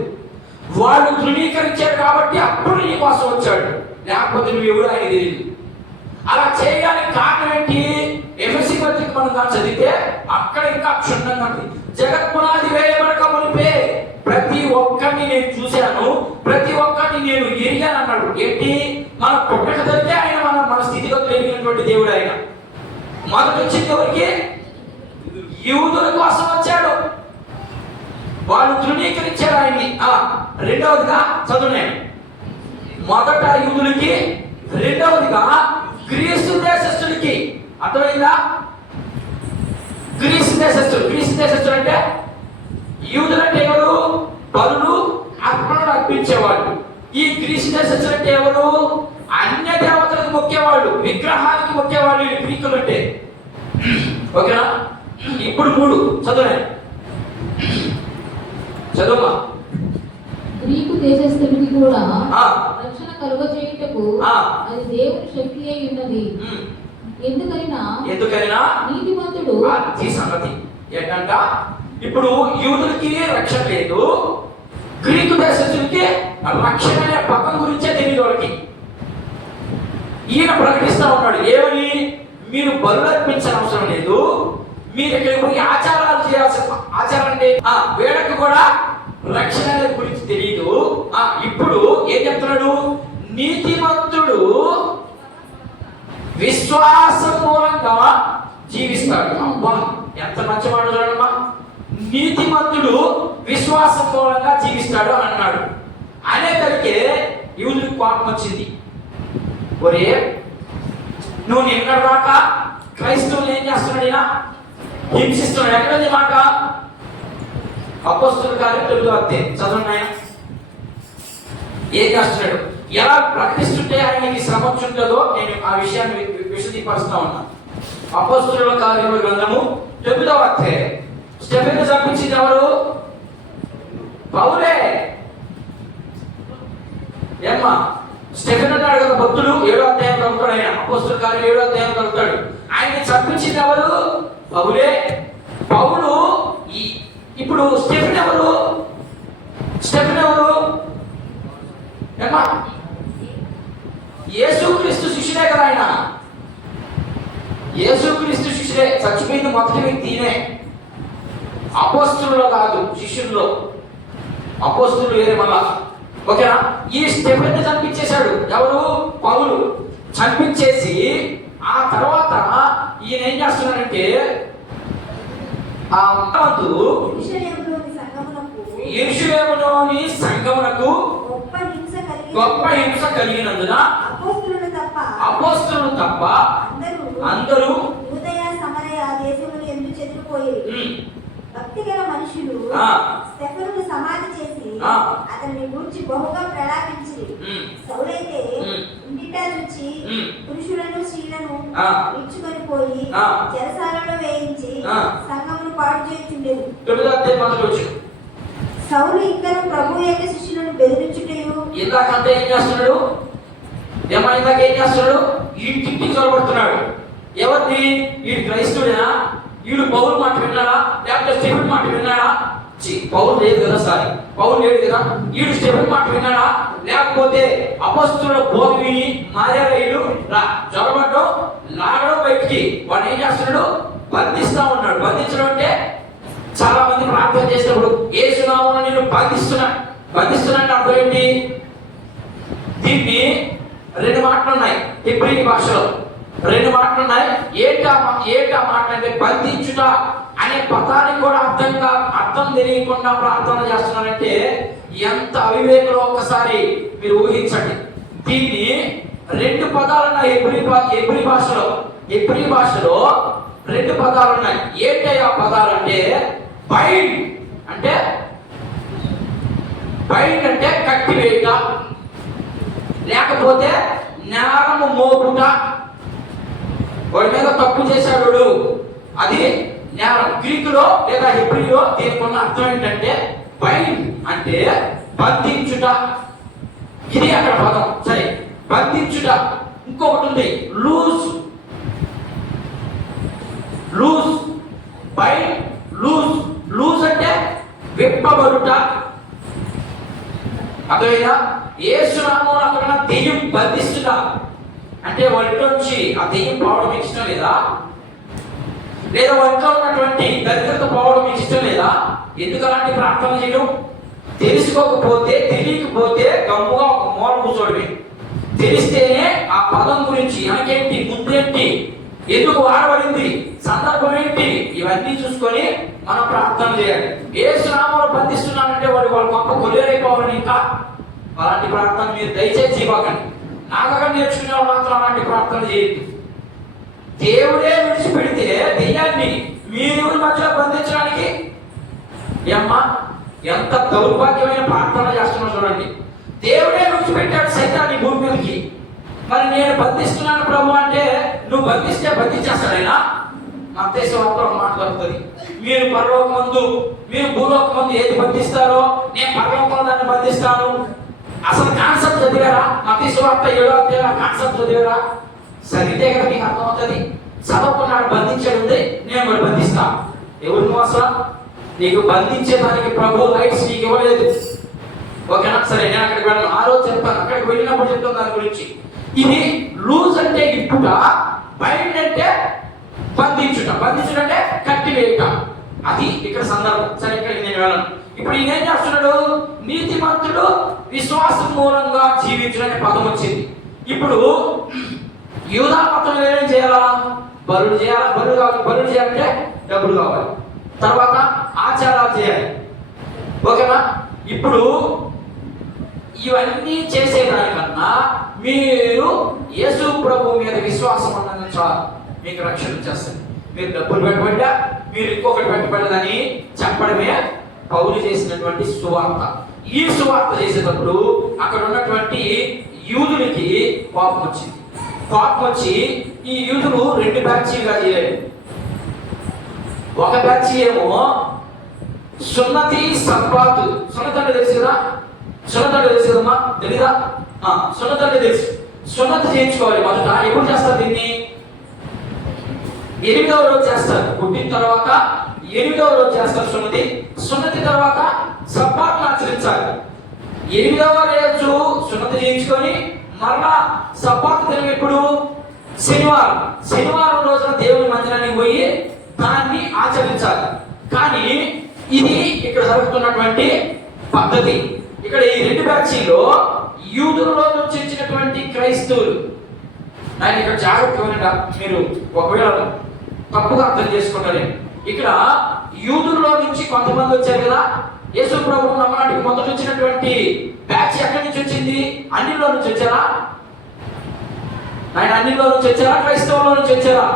వాళ్ళు ధృవీకరించారు కాబట్టి అప్పుడు నీ కోసం వచ్చాడు, లేకపోతే నువ్వు ఎవరు ఆయన తెలియదు. అలా చేయడానికి కారణం ఏంటి? ఎఫెసీ పత్రిక మనం దాన్ని చదివితే అక్కడ ఇంకా క్షుణ్ణంగా ఉంది. జగత్పునాది వేయబడక మునిపే ప్రతి ఒక్కరిని నేను చూశాను, ప్రతి ఒక్కరిని నేను ఎరిగాను అన్నాడు. ఏంటి? మన పుట్టక జరిగితే ఆయన మన స్థితిగతులు ఎరిగినటువంటి దేవుడు. ఆయన మొదట వచ్చింది ఎవరికి? యూదుల కోసం వచ్చాడు, వాళ్ళు ధృవీకరించారు ఆయన్ని. రెండవదిగా చదువునే, మొదట యూదులకి, రెండవదిగా గ్రీసు దేశస్థులకి. అర్థమైందా? గ్రీసు దేశస్థుడు అంటే యూదులు అంటే ఎవరు? బలులు అర్పణలు అర్పించేవాళ్ళు. ఈ గ్రీసు దేశస్థులు అంటే ఎవరు? అన్య దేవతలకు మొక్కేవాళ్ళు, విగ్రహాలకి మొక్కేవాళ్ళు ఈ గ్రీకులు అంటే. ఓకేనా? ఇప్పుడు 3 చదువునే, చదువుమా. గ్రీకు దేశస్థుడికి కూడా రక్షణ కలుగజేయుటకు అది దేవుని శక్తి అయి ఉన్నది. ఎందుకైనా నీతిమంతుడు. ఈ సంగతి ఏంటంట? ఇప్పుడు యూదులకి రక్షణ లేదు, గ్రీకు దేశస్థులకి రక్షణ అనే పక్కన గురించే తెలియదు వాళ్ళకి. ఈయన ప్రకటిస్తా ఉన్నాడు ఏమని? మీరు బలులు అర్పించిన అవసరం లేదు, మీరు ఇక్కడ పోయి ఆచారాలు చేయాల్సిన ఆచారం అంటే వీళ్ళకి కూడా రక్షణ గురించి తెలియదు. ఇప్పుడు ఏం చెప్తున్నాడు? నీతిమంతుడు విశ్వాసం మూలంగా జీవిస్తాడు. అబ్బా, ఎంత మంచి మాట చూడమ్మా. నీతిమంతుడు విశ్వాసం మూలంగా జీవిస్తాడు అని అన్నాడు. అనేసరికి యూదులకు కోపం వచ్చింది. ఒరే, నువ్వు నిన్నదాకా క్రైస్తవులు ఏం చేస్తున్నాడు? ఇలా హింసిస్తున్నాడు. ఎక్కడది మాట? అపోస్తలుల కార్యం 9వ అధ్యాయం చదవండి. ఏం చేస్తున్నాడు? ఎలా ప్రకటిస్తుంటే ఆయనకి శ్రమ వచ్చుంటుందో నేను ఆ విషయాన్ని విశదీకరిస్తా ఉన్నా. అపోస్తలుల కార్యముల గ్రంథము 9వ అధ్యాయం. స్టెఫెను చంపించింది ఎవరు? పౌలే. ఏమ్మా, స్టెఫెన్ అన్నాడు కదా భక్తుడు, 7వ అధ్యాయం చదువుతాడు ఆయన. అపోస్తలుల కార్యం 7వ అధ్యాయం చదువుతాడు. ఆయన్ని చంపించింది ఎవరు? పౌలే. పౌలు. ఇప్పుడు స్టెఫెన్ ఎవరు? ఏమ్మా, యేసుక్రీస్తు శిష్యుడే కదా ఆయన. యేసుక్రీస్తు శిష్యుడే. చచ్చిపోయింది మొదటి వ్యక్తి ఈయనే. అపోస్తలులో కాదు, శిష్యుల్లో. అపోస్తలులు వేరే మళ్ళా. ఓకేనా? ఈ స్టెఫెన్ చంపించేశాడు ఎవరు? పౌలు. చంపించేసి ఆ తర్వాత ఈయన ఏం చేస్తున్నాడంటే యెరూషలేములోని సంఘమునకు గొప్ప హింస కలిగినందున అపోస్తలులు తప్ప అందరూ భక్తిగల మనుషులు స్టెఫెనును సమాధి చేసి అతన్ని గురించి బహుగా ప్రలాపించి, సౌలైతే ఇంటిటా నుంచి పురుషులను స్త్రీలను ఇచ్చుకొని పోయి చెరసాలలో వేయించి సంఘమును పాడు చేయుచుండెను. సౌలు ఇంకా ప్రభు యొక్క శిష్యులను బెదిరించుటయు. ఇందాకంటే ఏం చేస్తున్నాడు? ఇందాక ఏం చేస్తున్నాడు? ఇంటింటికి చొరబడుతున్నాడు. ఎవరిని? వీడు క్రైస్తవుడేనా? వీడు పౌలు మాట విన్నాడా? లేకపోతే స్టెఫెన్ మాట విన్నాడా? పౌలు లేదు కదా, సారీ పౌలు లేడు కదా. వీడు స్టెఫెన్ మాట విన్నాడా? లేకపోతే అపోస్తలుల బోధ విని మారేయుడు చొరబడడం, లాగడం బయటికి వాడు ఏం చేస్తున్నాడు? బంధిస్తా ఉన్నాడు. బంధించడం అంటే చాలా మంది ప్రార్థన చేసినప్పుడు యేసు నామమున నేను బంధిస్తున్నా అంటే అర్థం ఏంటి? దీన్ని 2 మాటలు ఉన్నాయి హెబ్రీ భాషలో. 2 మాటలు ఉన్నాయి. ఏంటా మాట అంటే బంధించుట అనే పదానికి కూడా అర్థం తెలియకుండా ప్రార్థన చేస్తున్నారంటే ఎంత అవివేకంలో ఒక్కసారి మీరు ఊహించండి. దీన్ని 2 పదాలు ఉన్నాయి హెబ్రీ భాషలో. హెబ్రీ భాషలో 2 పదాలు ఉన్నాయి. ఏంటి ఆ పదాలు అంటే బైండ్ అంటే కట్టివేయుట, లేకపోతే నేరము మోపుట, వాడి మీద తప్పు చేశాడు, అది నేరం. గ్రీకులో లేదా హెబ్రీలో దీనికి ఉన్న అర్థం ఏంటంటే బైండ్ అంటే బంధించుట. ఇది అక్కడ పదం. సరే, బంధించుట. ఇంకొకటి ఉంది loose. Loose bind, loose. Loose అంటే విప్పబడుట. అదేనా యేసు నామమున అక్కడ దెయ్యం బంధిస్తుట అంటే ఒంట్లో నుంచి ఆ దెయ్యం పోవడం మీకు ఇష్టం లేదా? లేదా ఒంట్లో ఉన్నటువంటి దరిద్రత పోవడం మీకు ఇష్టం లేదా? ఎందుకు అలాంటి ప్రార్థన చేయడం? తెలుసుకోకపోతే, తెలియకపోతే గమ్ముగా ఒక మూల కూర్చోడమే. తెలిస్తేనే ఆ పదం గురించి వెనకేంటి, ముందేంటి, ఎందుకు వాడబడింది, సందర్భం ఏంటి, ఇవన్నీ చూసుకొని మనం ప్రార్థన చేయాలి. యేసు నామమున బంధిస్తున్నానంటే వాడు గొప్ప కొలేరైపోవాలని ఇంకా అలాంటి ప్రార్థన మీరు దయచేసి ఇవ్వకండి. నాగగా నేర్చుకునే వాళ్ళు మాత్రం అలాంటి ప్రార్థన చేయొద్దు. దేవుడే విడిచిపెడితే దెయ్యాన్ని మీరు మధ్యలో బంధించడానికి ఏమ్మా ఎంత దౌర్భాగ్యమైన ప్రార్థన చేస్తున్నా చూడండి. దేవుడే విడిచిపెట్టాడు సైతాన్ని భూమి మీదకి. మరి నేను బంధిస్తున్నాను ప్రభు అంటే నువ్వు బంధిస్తే బంధించేస్తాడైనా? మత్తయి సువార్తలో మాట్లాడుతుంది, మీరు పరలోకమందు, మీరు భూలోకమందు ఏది బంధిస్తారో నేను పరలోకంలో దాన్ని బంధిస్తాను. అసలు కాన్సెప్ట్ చదివారా? మత్తయి సువార్త 7వ అధ్యాయం కాన్సెప్ట్ చదివారా? చదివితే కదా మీకు అర్థమవుతుంది. చదవకున్నాడు బంధించాడు ఉంది, నేను మరి బంధిస్తా. ఎవరు నువ్వు అసలు? నీకు బంధించేదానికి ప్రభు రైట్స్ నీకు ఇవ్వలేదు. ఓకేనా? సరే, నేను అక్కడికి వెళ్ళను, ఆ రోజు చెప్తాను, అక్కడికి వెళ్ళినప్పుడు చెప్తాను దాని గురించి. ఇది లూజ్ అంటే ఇప్పుట, బైండ్ అంటే బంధించుట. బంధించుట అంటే కట్టివేయట. అది ఇక్కడ సందర్భం. సరే, ఇక్కడికి నేను వెళ్ళను. ఇప్పుడు ఈయన ఏం చేస్తున్నాడు? నీతిమంతుడు విశ్వాసం మూలంగా జీవించడనే పదం వచ్చింది. ఇప్పుడు యూదా మతం ఏం చేయాలా? బలులు చేయాలా? బలులు చేయాలంటే డబ్బులు కావాలి, తర్వాత ఆచారాలు చేయాలి. ఓకేనా? ఇప్పుడు ఇవన్నీ చేసేదానికన్నా మీరు యేసు ప్రభు మీద విశ్వాసం అన్నది చాలు, మీకు రక్షణ వచ్చేస్తుంది. మీరు డబ్బులు పెట్టబడ్డా, మీరు ఇంకొకటి పెట్టబడ్డదని చెప్పడమే పౌలు చేసినటువంటి సువార్త. ఈ సువార్త చేసేటప్పుడు అక్కడ ఉన్నటువంటి యూదులకి కోపం వచ్చింది. కోపం వచ్చి ఈ యూదులు 2 బ్యాచ్లుగా చేయలేదు. ఒక బ్యాచ్ ఏమో సున్నతి సబ్బాతు. సున్నతి అంటే తెలుసు కదా? సున్నతి అంటే తెలుసు కదమ్మా? తెలీదా? సున్నతి అంటే తెలుసు. సున్నతి చేయించుకోవాలి మొదట. ఎప్పుడు చేస్తారు దీన్ని? 8వ రోజు చేస్తారు. పుట్టిన తర్వాత 8వ రోజు చేస్తారు సున్నతి. సున్నతి తర్వాత సబ్బాతును ఆచరించాలి. 8వ రోజు సున్నతి చేయించుకొని మరలా సబ్బాతు దినం ఎప్పుడు? శనివారం. శనివారం రోజున దేవుని మందిరానికి పోయి దాన్ని ఆచరించాలి. కానీ ఇది ఇక్కడ జరుగుతున్నటువంటి పద్ధతి. ఇక్కడ ఈ 2 బ్యాచీల్లో యూదులలో నుంచి వచ్చినటువంటి క్రైస్తవులు, ఆయన ఇక్కడ జాగ్రత్తగా మీరు ఒకవేళ తప్పుగా అర్థం చేసుకుంటారే. ఇక్కడ యూదుల్లో నుంచి కొంతమంది వచ్చారు కదా, యేసు ప్రభువు నమ్మడానికి మొదటి వచ్చినటువంటి బ్యాచ్ ఎక్కడి నుంచి వచ్చింది? అన్నిలో నుంచి వచ్చారా? ఆయన అన్నిలో నుంచి వచ్చారా? క్రైస్తవుల్లో నుంచి వచ్చారా?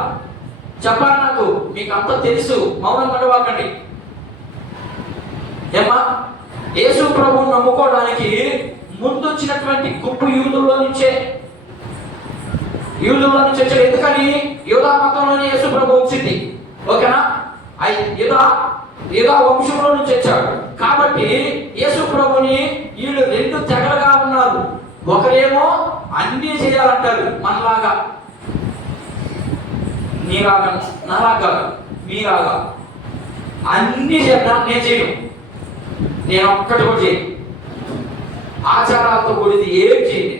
చెప్పాలి నాకు. మీకు అంతా తెలుసు, మౌనం పడవాకండి. ఏమా? యేసు ప్రభువును నమ్ముకోవడానికి ముందు వచ్చినటువంటి గుంపు యూదుల్లో నుంచే. యూదుల్లో నుంచి వచ్చారు. ఎందుకని? యూదా మతంలోనే యేసు ప్రభు వచ్చింది. ఓకేనా? యూదా వంశంలో నుంచి వచ్చాడు కాబట్టి యేసు ప్రభుని వీళ్ళు 2 తెగలుగా ఉన్నారు. ఒకరేమో అన్ని చేయాలంటారు, మనలాగా, నీలాగా, నాలాగా, మీలాగా అన్ని చేద్దాం. నేను చేయను, నేను ఒక్కటి కూడా చేయను. ఆచారాలతో కూడింది ఏం చేయండి,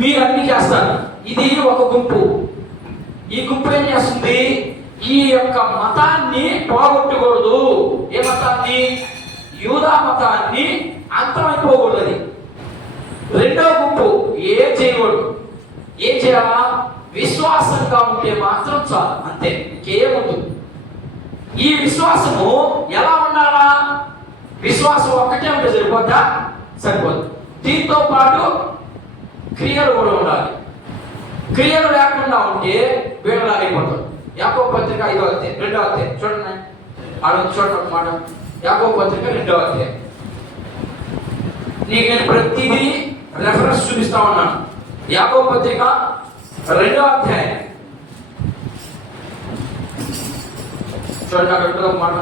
మీరు అన్ని చేస్తారు. ఇది ఒక గుంపు. ఈ గుంపు ఏం చేస్తుంది? ఈ యొక్క మతాన్ని పోగొట్టకూడదు. ఏ మతాన్ని? యూదా మతాన్ని అంతమైపోకూడదు. అది 2వ గుంపు ఏం చేయకూడదు. ఏం చేయాలా? విశ్వాసంగా ఉంటే మాత్రం చాలు, అంతే, ఇంకేముందు. ఈ విశ్వాసము ఎలా ఉండాలా? విశ్వాసం ఒక్కటే ఉంటే సరిపోద్దా? సరిపోదు. దీంతో పాటు క్రియలు కూడా ఉండాలి. క్రియలు లేకుండా ఉంటే వీళ్ళలాగైపోతాం. యాకోబు పత్రిక 5వ అధ్యాయం 2వ అధ్యాయం చూడండి. చూడండి ఒక మాట. యాకోబు పత్రిక 2వ అధ్యాయం. నీకు నేను ప్రతిదీ రెఫరెన్స్ చూపిస్తా ఉన్నాను. యాకోబు పత్రిక 2వ అధ్యాయం చూడండి, అక్కడ ఉంటుంది ఒక మాట.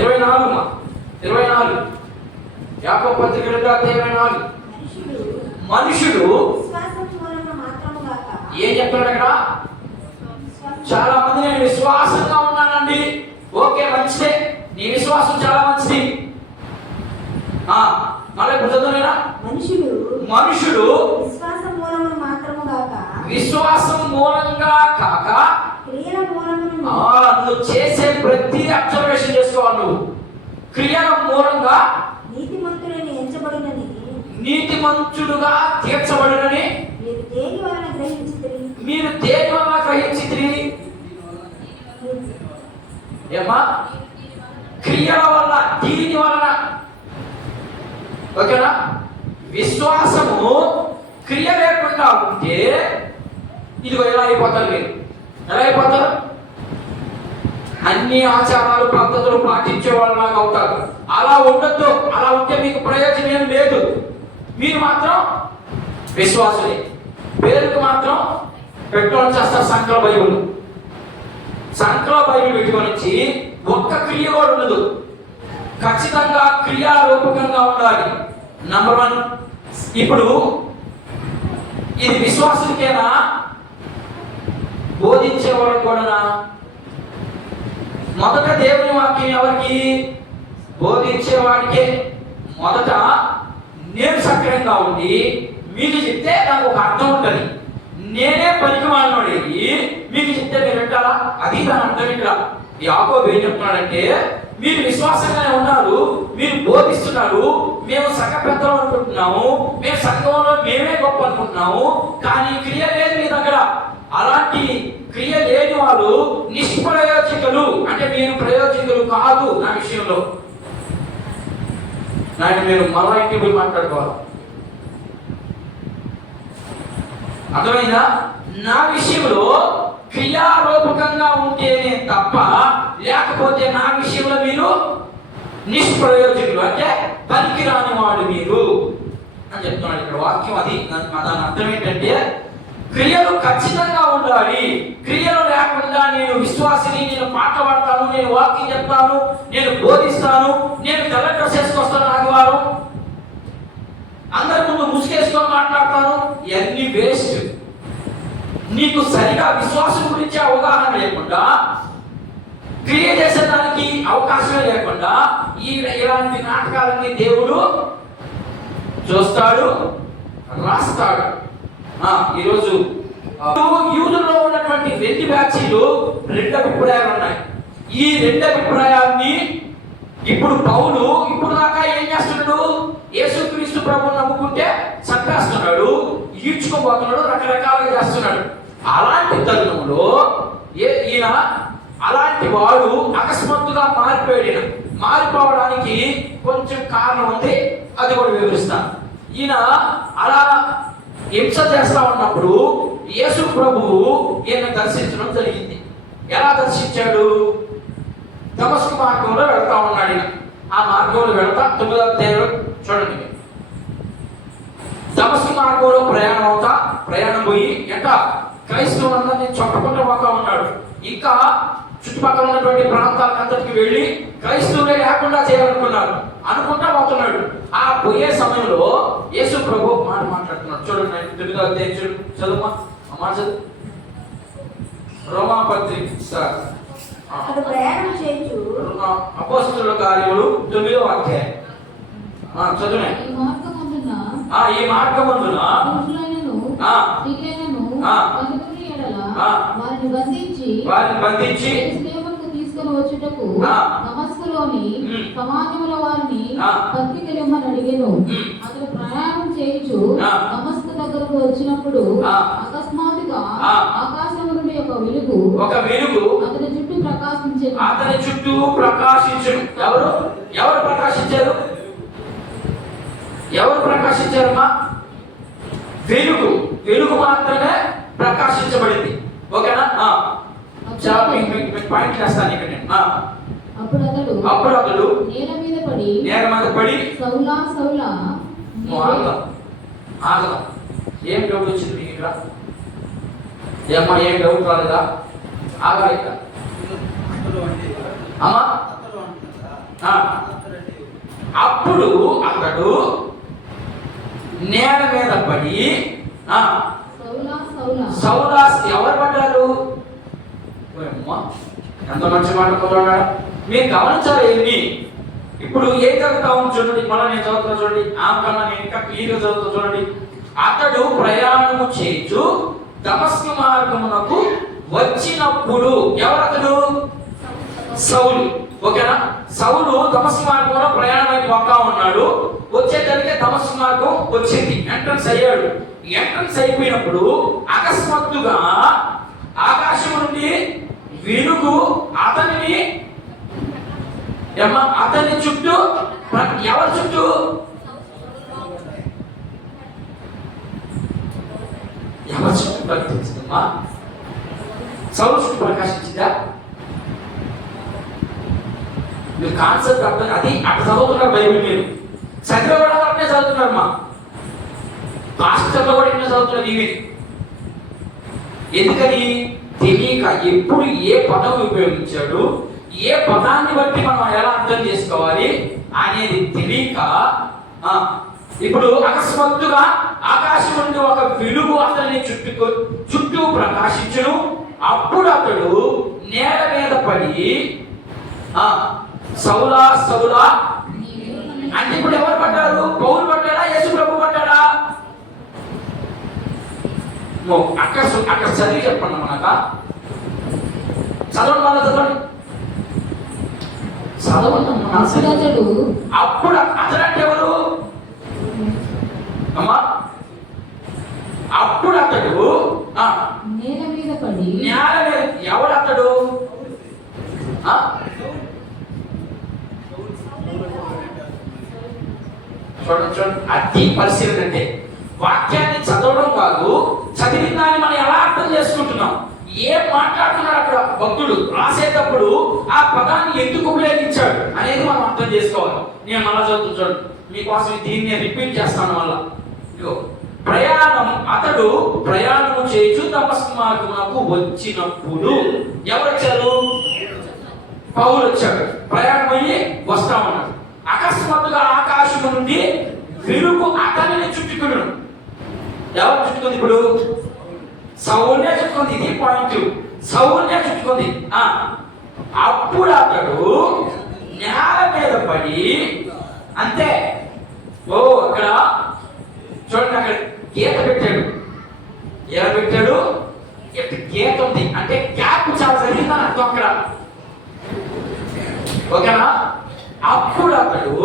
ఇరవై నాలుగు యాకోబు పత్రిక 2వ అధ్యాయం 24. మనుషుడు విశ్వాసం మూలమున మాత్రము గాక ఏం చెప్తాడు అక్కడ? చాలా మంది నేను విశ్వాసంగా ఉన్నానండి. ఓకే, మంచిదే, నీ విశ్వాసం చాలా మంచిది. మళ్ళీ గుర్తుందా? మనుషుడు విశ్వాసం మూలమున మాత్రము గాక విశ్వాసం మూలంగా కాక క్రియల మూలమున నువ్వు చేసే ప్రతి అబ్జర్వేషన్ చేసుకోవాలి. నువ్వు క్రియల మూలంగా నీతిమంతుడని ఎంచబడినని నీతిమంతుడుగా తీర్చబడినని మీరు దేని వలన గ్రహించితిరి? ఏమా? క్రియల వల్ల, దీని వలన. ఓకేనా? విశ్వాసము క్రియ లేకుండా ఉంటే ఇదిగో ఎలా అయిపోతారు మీరు? ఎలా అయిపోతారు? అన్ని ఆచారాలు పద్ధతులు పాటించే వాళ్ళలాగా అవుతారు. అలా ఉండొద్దు. అలా ఉంటే మీకు ప్రయోజనం ఏం లేదు. మీరు మాత్రం విశ్వాసులే. పేరుకు మాత్రం పెట్టుకొని చేస్తారు సంకల బైబుల్. సంకల బైబుల్ పెట్టుకొని వచ్చి ఒక్క క్రియ కూడా ఉండదు. ఖచ్చితంగా క్రియారూపకంగా ఉండాలి. నంబర్ 1. ఇప్పుడు ఇది విశ్వాసులకేనా, బోధించే వాళ్ళకి కూడానా? మొదట దేవుని వాక్యం ఎవరికి? బోధించేవాడికే. మొదట నేను సక్రమంగా ఉండి మీకు చెప్తే నాకు ఒక అర్థం ఉంటుంది. నేనే పనికి మాలినోడి మీకు చెప్తే మీరు వింటారా? అది దాని అర్థం. ఇక్కడ యాకోబు ఏం చెప్తున్నాడంటే, మీరు విశ్వాసంగానే ఉన్నారు, మీరు బోధిస్తున్నారు, మేము సంఘ పెద్దలు అనుకుంటున్నాము, మేము సంఘంలో మేమే గొప్ప అనుకుంటున్నాము, కానీ క్రియ లేదు మీ దగ్గర. అలాంటి క్రియ లేని వాళ్ళు నిష్ప్రయోజకులు. అంటే మీరు ప్రయోజకులు కాదు నా విషయంలో. నాయన మీరు మరో ఇంటికి పోయి మాట్లాడుకోవాలి. అర్థమైందా? నా విషయంలో క్రియారూపకంగా ఉంటేనే తప్ప, లేకపోతే నా విషయంలో మీరు నిష్ప్రయోజకులు, అంటే పనికిరాని వాడు మీరు అని చెప్తున్నాడు ఇక్కడ వాక్యం. అది దాని అర్థం ఏంటంటే, క్రియలు ఖచ్చితంగా ఉండాలి. క్రియలు లేకుండా నేను విశ్వాసిని, నేను పాట పాడతాను, నేను వాక్యం చెప్తాను, నేను బోధిస్తాను, నేను తెల్ల డ్రెస్ వేసుకొస్తాను ఆదివారం, అందరి ముందు ముసుగేసుకొని మాట్లాడతాను, ఇవన్నీ వేస్ట్. నీకు సరిగా విశ్వాసం గురించి అవగాహన లేకుండా, క్రియ చేసేదానికి అవకాశమే లేకుండా ఇలాంటి నాటకాలన్నీ దేవుడు చూస్తాడు, రాస్తాడు. ఈరోజు యూదుల్లో ఉన్నటువంటి 2 బ్యాచీలు 2 అభిప్రాయాలు ఉన్నాయి. ఈ 2 అభిప్రాయాన్ని ఇప్పుడు పౌలు ఇప్పుడు దాకా ఏం చేస్తున్నాడు? యేసుక్రీస్తు ప్రభువుని నమ్ముకుంటే చంపేస్తున్నాడు, ఈడ్చుకోబోతున్నాడు, రకరకాలుగా చేస్తున్నాడు. అలాంటి తరుణంలో ఈయన అలాంటి వాడు అకస్మాత్తుగా మారిపోయాడు. మారిపోవడానికి కొంచెం కారణం ఉంది, అది కూడా వివరిస్తాను. ఈయన అలా హింస చేస్తా ఉన్నప్పుడు యేసు ప్రభువు ఈయన దర్శించడం జరిగింది. ఎలా దర్శించాడు? దమస్కు మార్గంలో వెళ్తా ఉన్నాడు. ఆ మార్గంలో వెళ్తా 9వ అధ్యాయం చూడండి. దమస్కు మార్గంలో ప్రయాణం పోయి క్రైస్తవులందరినీ చొట్టకుండా పోతా ఉన్నాడు. ఇంకా చుట్టుపక్కల ఉన్నటువంటి ప్రాంతాలందరికీ వెళ్ళి క్రైస్తవులే లేకుండా చేయాలనుకున్నారు, అనుకుంటా పోతున్నాడు. ఆ పోయే సమయంలో యేసు ప్రభు మాట్లాడుతున్నాడు. చూడండి 9వ అధ్యాయం చదువు మాట చదువు. రోమాపత్రిక అపోస్తలుల కార్యములు 9వ అధ్యాయం చదువునే. ఈ మార్గమందున వారిని బంధించి తీసుకుని వచ్చుటకు దమస్కులోని సమాజముల వారిని పత్రికలు ఇమ్మని అడిగాను. అతడు ప్రయాణం చేయించు దమస్కు దగ్గరకు వచ్చినప్పుడు అకస్మాత్తుగా ఆకాశం నుండి ఒక వెలుగు అతని చుట్టూ ప్రకాశించెను. ఎవరు ప్రకాశించారమ్మా? వెలుగు మాత్రమే ప్రకాశించబడింది. ఓకేనా? పాయింట్ వేస్తాను ఇక్కడ నేను. అప్పుడు అతడు నేల మీద పడి సౌలా సౌలా ఆగదా ఏం డౌట్ వచ్చింది మీకు ఇక్కడ? ఏమ్మా ఏం డౌట్ రాలేదా? ఆగాలి ఇక్కడ అమ్మా. అప్పుడు అతడు నేల మీద పడి సౌలా. ఎవరు పడ్డారు? ఎంత మంచి మాట కుదరడా. మీరు గమనించాలి ఏంటి? ఇప్పుడు ఏం చదువుతా ఉంది చూడండి. మళ్ళీ నేను చదువుతా చూడండి. ఆమెకన్నా నేను ఇంకా క్లియర్గా చదువుతా చూడండి. అతడు ప్రయాణము చేయించు దమస్కు మార్గమునకు వచ్చినప్పుడు. ఎవరతడు? సౌలు. ఓకేనా? సౌలు దమస్కు మార్గంలో ప్రయాణం పోతా ఉన్నాడు. వచ్చేసరికి దమస్కు మార్గం వచ్చింది. ఎంట్రన్స్ అయ్యాడు. ఎంట్రన్స్ అయిపోయినప్పుడు అకస్మాత్తుగా ఆకాశం నుండి వెలుగు అతని చుట్టూ, ఎవరి చుట్టూ? ఎవరి చుట్టూ ప్రకటిస్తుందమ్మా? సౌలు చుట్టూ ప్రకాశించిందా? మీరు కాన్సెప్ట్ అర్థం. అది అక్కడ చదువుతున్నారు బైబిల్. మీరు చదివేవాడు అక్కడే చదువుతున్నారమ్మా. పాస్టర్లో కూడా ఇట్లా చదువుతున్నారు. ఇవి ఎందుకని తెలియక, ఎప్పుడు ఏ పదం ఉపయోగించాడు, ఏ పదాన్ని బట్టి మనం ఎలా అర్థం చేసుకోవాలి అనేది తెలియక, ఇప్పుడు అకస్మాత్తుగా ఆకాశం నుండి ఒక వెలుగు అతన్ని చుట్టూ ప్రకాశించును. అప్పుడు అతడు నేల మీద పడి సౌలా సౌలా అంటే ఇప్పుడు ఎవరు పడ్డారు? పౌలు పడ్డాడా? యేసు ప్రభు పడ్డాడా? అక్కడ చదివి చెప్పండి. మనక చదవండి, మళ్ళీ చదవండి. అప్పుడు అతడంటే ఎవరు అమ్మా? అప్పుడు అతడు నేల మీద పడి, ఎవడు అతడు? చూడండి, అది పరిశీలన అంటే వాక్యాన్ని చదవడం కాదు, చదివిన దాన్ని మనం ఎలా అర్థం చేసుకుంటున్నాం, ఏం మాట్లాడుతున్నాడు అక్కడ భక్తుడు రాసేటప్పుడు, ఆ పదాన్ని ఎందుకు ఉపయోగించాడు అనేది మనం అర్థం చేసుకోవాలి. నేను మళ్ళా చదువుతూ చూడండి, మీకోసం దీన్ని రిపీట్ చేస్తాను మళ్ళా. అతడు ప్రయాణము చేయుచు దమస్కు మార్గమునకు వచ్చినప్పుడు. ఎవరు వచ్చారు? పౌలు వచ్చాడు. ప్రయాణం అయ్యి వస్తా ఉన్నాడు. అకస్మాత్తుగా ఆకాశం నుండి వెలుగు అతనిని చుట్టుకును. ఎవరు చుట్టుకుంది? ఇప్పుడు సౌలునే చుట్టుకుంది. ఇది పాయింట్. సౌలునే చుట్టుకుంది. అప్పుడు అతడు నేల మీద పడి, అంతే. అక్కడ చూడండి, అక్కడ గీత పెట్టాడు. ఎలా పెట్టాడు? గీత ఉంది అంటే గ్యాప్ చాలా జరిగిందని అర్థం అక్కడ. ఓకేనా? అప్పుడు అతడు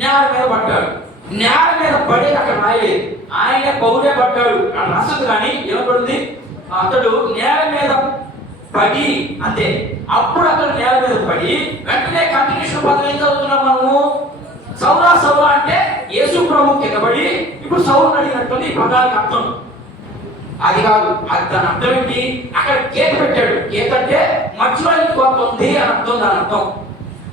నేల మీద పడ్డాడు. నేల మీద పడేది అక్కడ రాయలేదు, ఆయనే పౌలే పడ్డాడు అక్కడ రాస్తుంది. కానీ ఏమపడింది? అతడు నేల మీద పడి, అంతే. అప్పుడు అతడు నేల మీద పడి, వెంటనే కంటిన్యూషన్ పదం ఏం చదువుతున్నాం మనము? సౌలా సౌలా అంటే యేసు ప్రభు కింద పడి ఇప్పుడు సౌలు అడిగినట్టుంది ఈ పదానికి అర్థం. అది కాదు. అది దాని అర్థం ఏంటి? అక్కడ గీత పెట్టాడు. గీత అంటే మధ్యలో ఇంకొంత ఉంది అని అర్థం. దాని అర్థం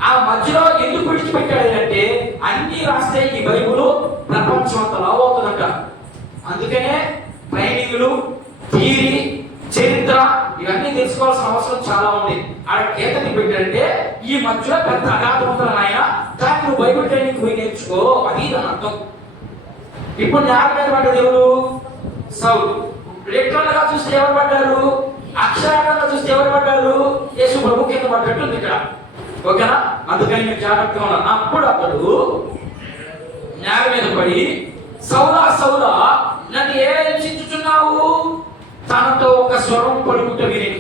ఆ మధ్యలో ఎందుకు విడిచిపెట్టాడు అంటే, అన్ని రాస్తే ఈ బైబుల్ ప్రపంచం అంత లావు అవుతుందంట. అందుకనే ట్రైనింగ్లు, థియరీ, చరిత్ర ఇవన్నీ తెలుసుకోవాల్సిన అవసరం చాలా ఉంది. ఆడ గీతని పెట్టాడంటే ఈ మధ్యలో పెద్ద అగాధం ఉంటుంది ఆయన, దాన్ని నువ్వు బైబిల్ ట్రైనింగ్ పోయి నేర్చుకో, అది దాని అర్థం. ఇప్పుడు నేల మీద పడ్డది ఎవరు? సౌలు. లిటరల్ గా చూస్తే ఎవరు పడ్డారు? అక్షరాలుగా చూస్తే ఎవరు పడ్డారు? యేసు ప్రభు కింద పడ్డట్టుంది ఇక్కడ. ఓకేనా? అందుకని మీరు జాగ్రత్తగా ఉన్నారు. అప్పుడు అతడు నేల మీద పడి, సౌలా సౌలా నన్ను ఏ హింసించుచున్నావు? తనతో ఒక స్వరం పలుకుట విని.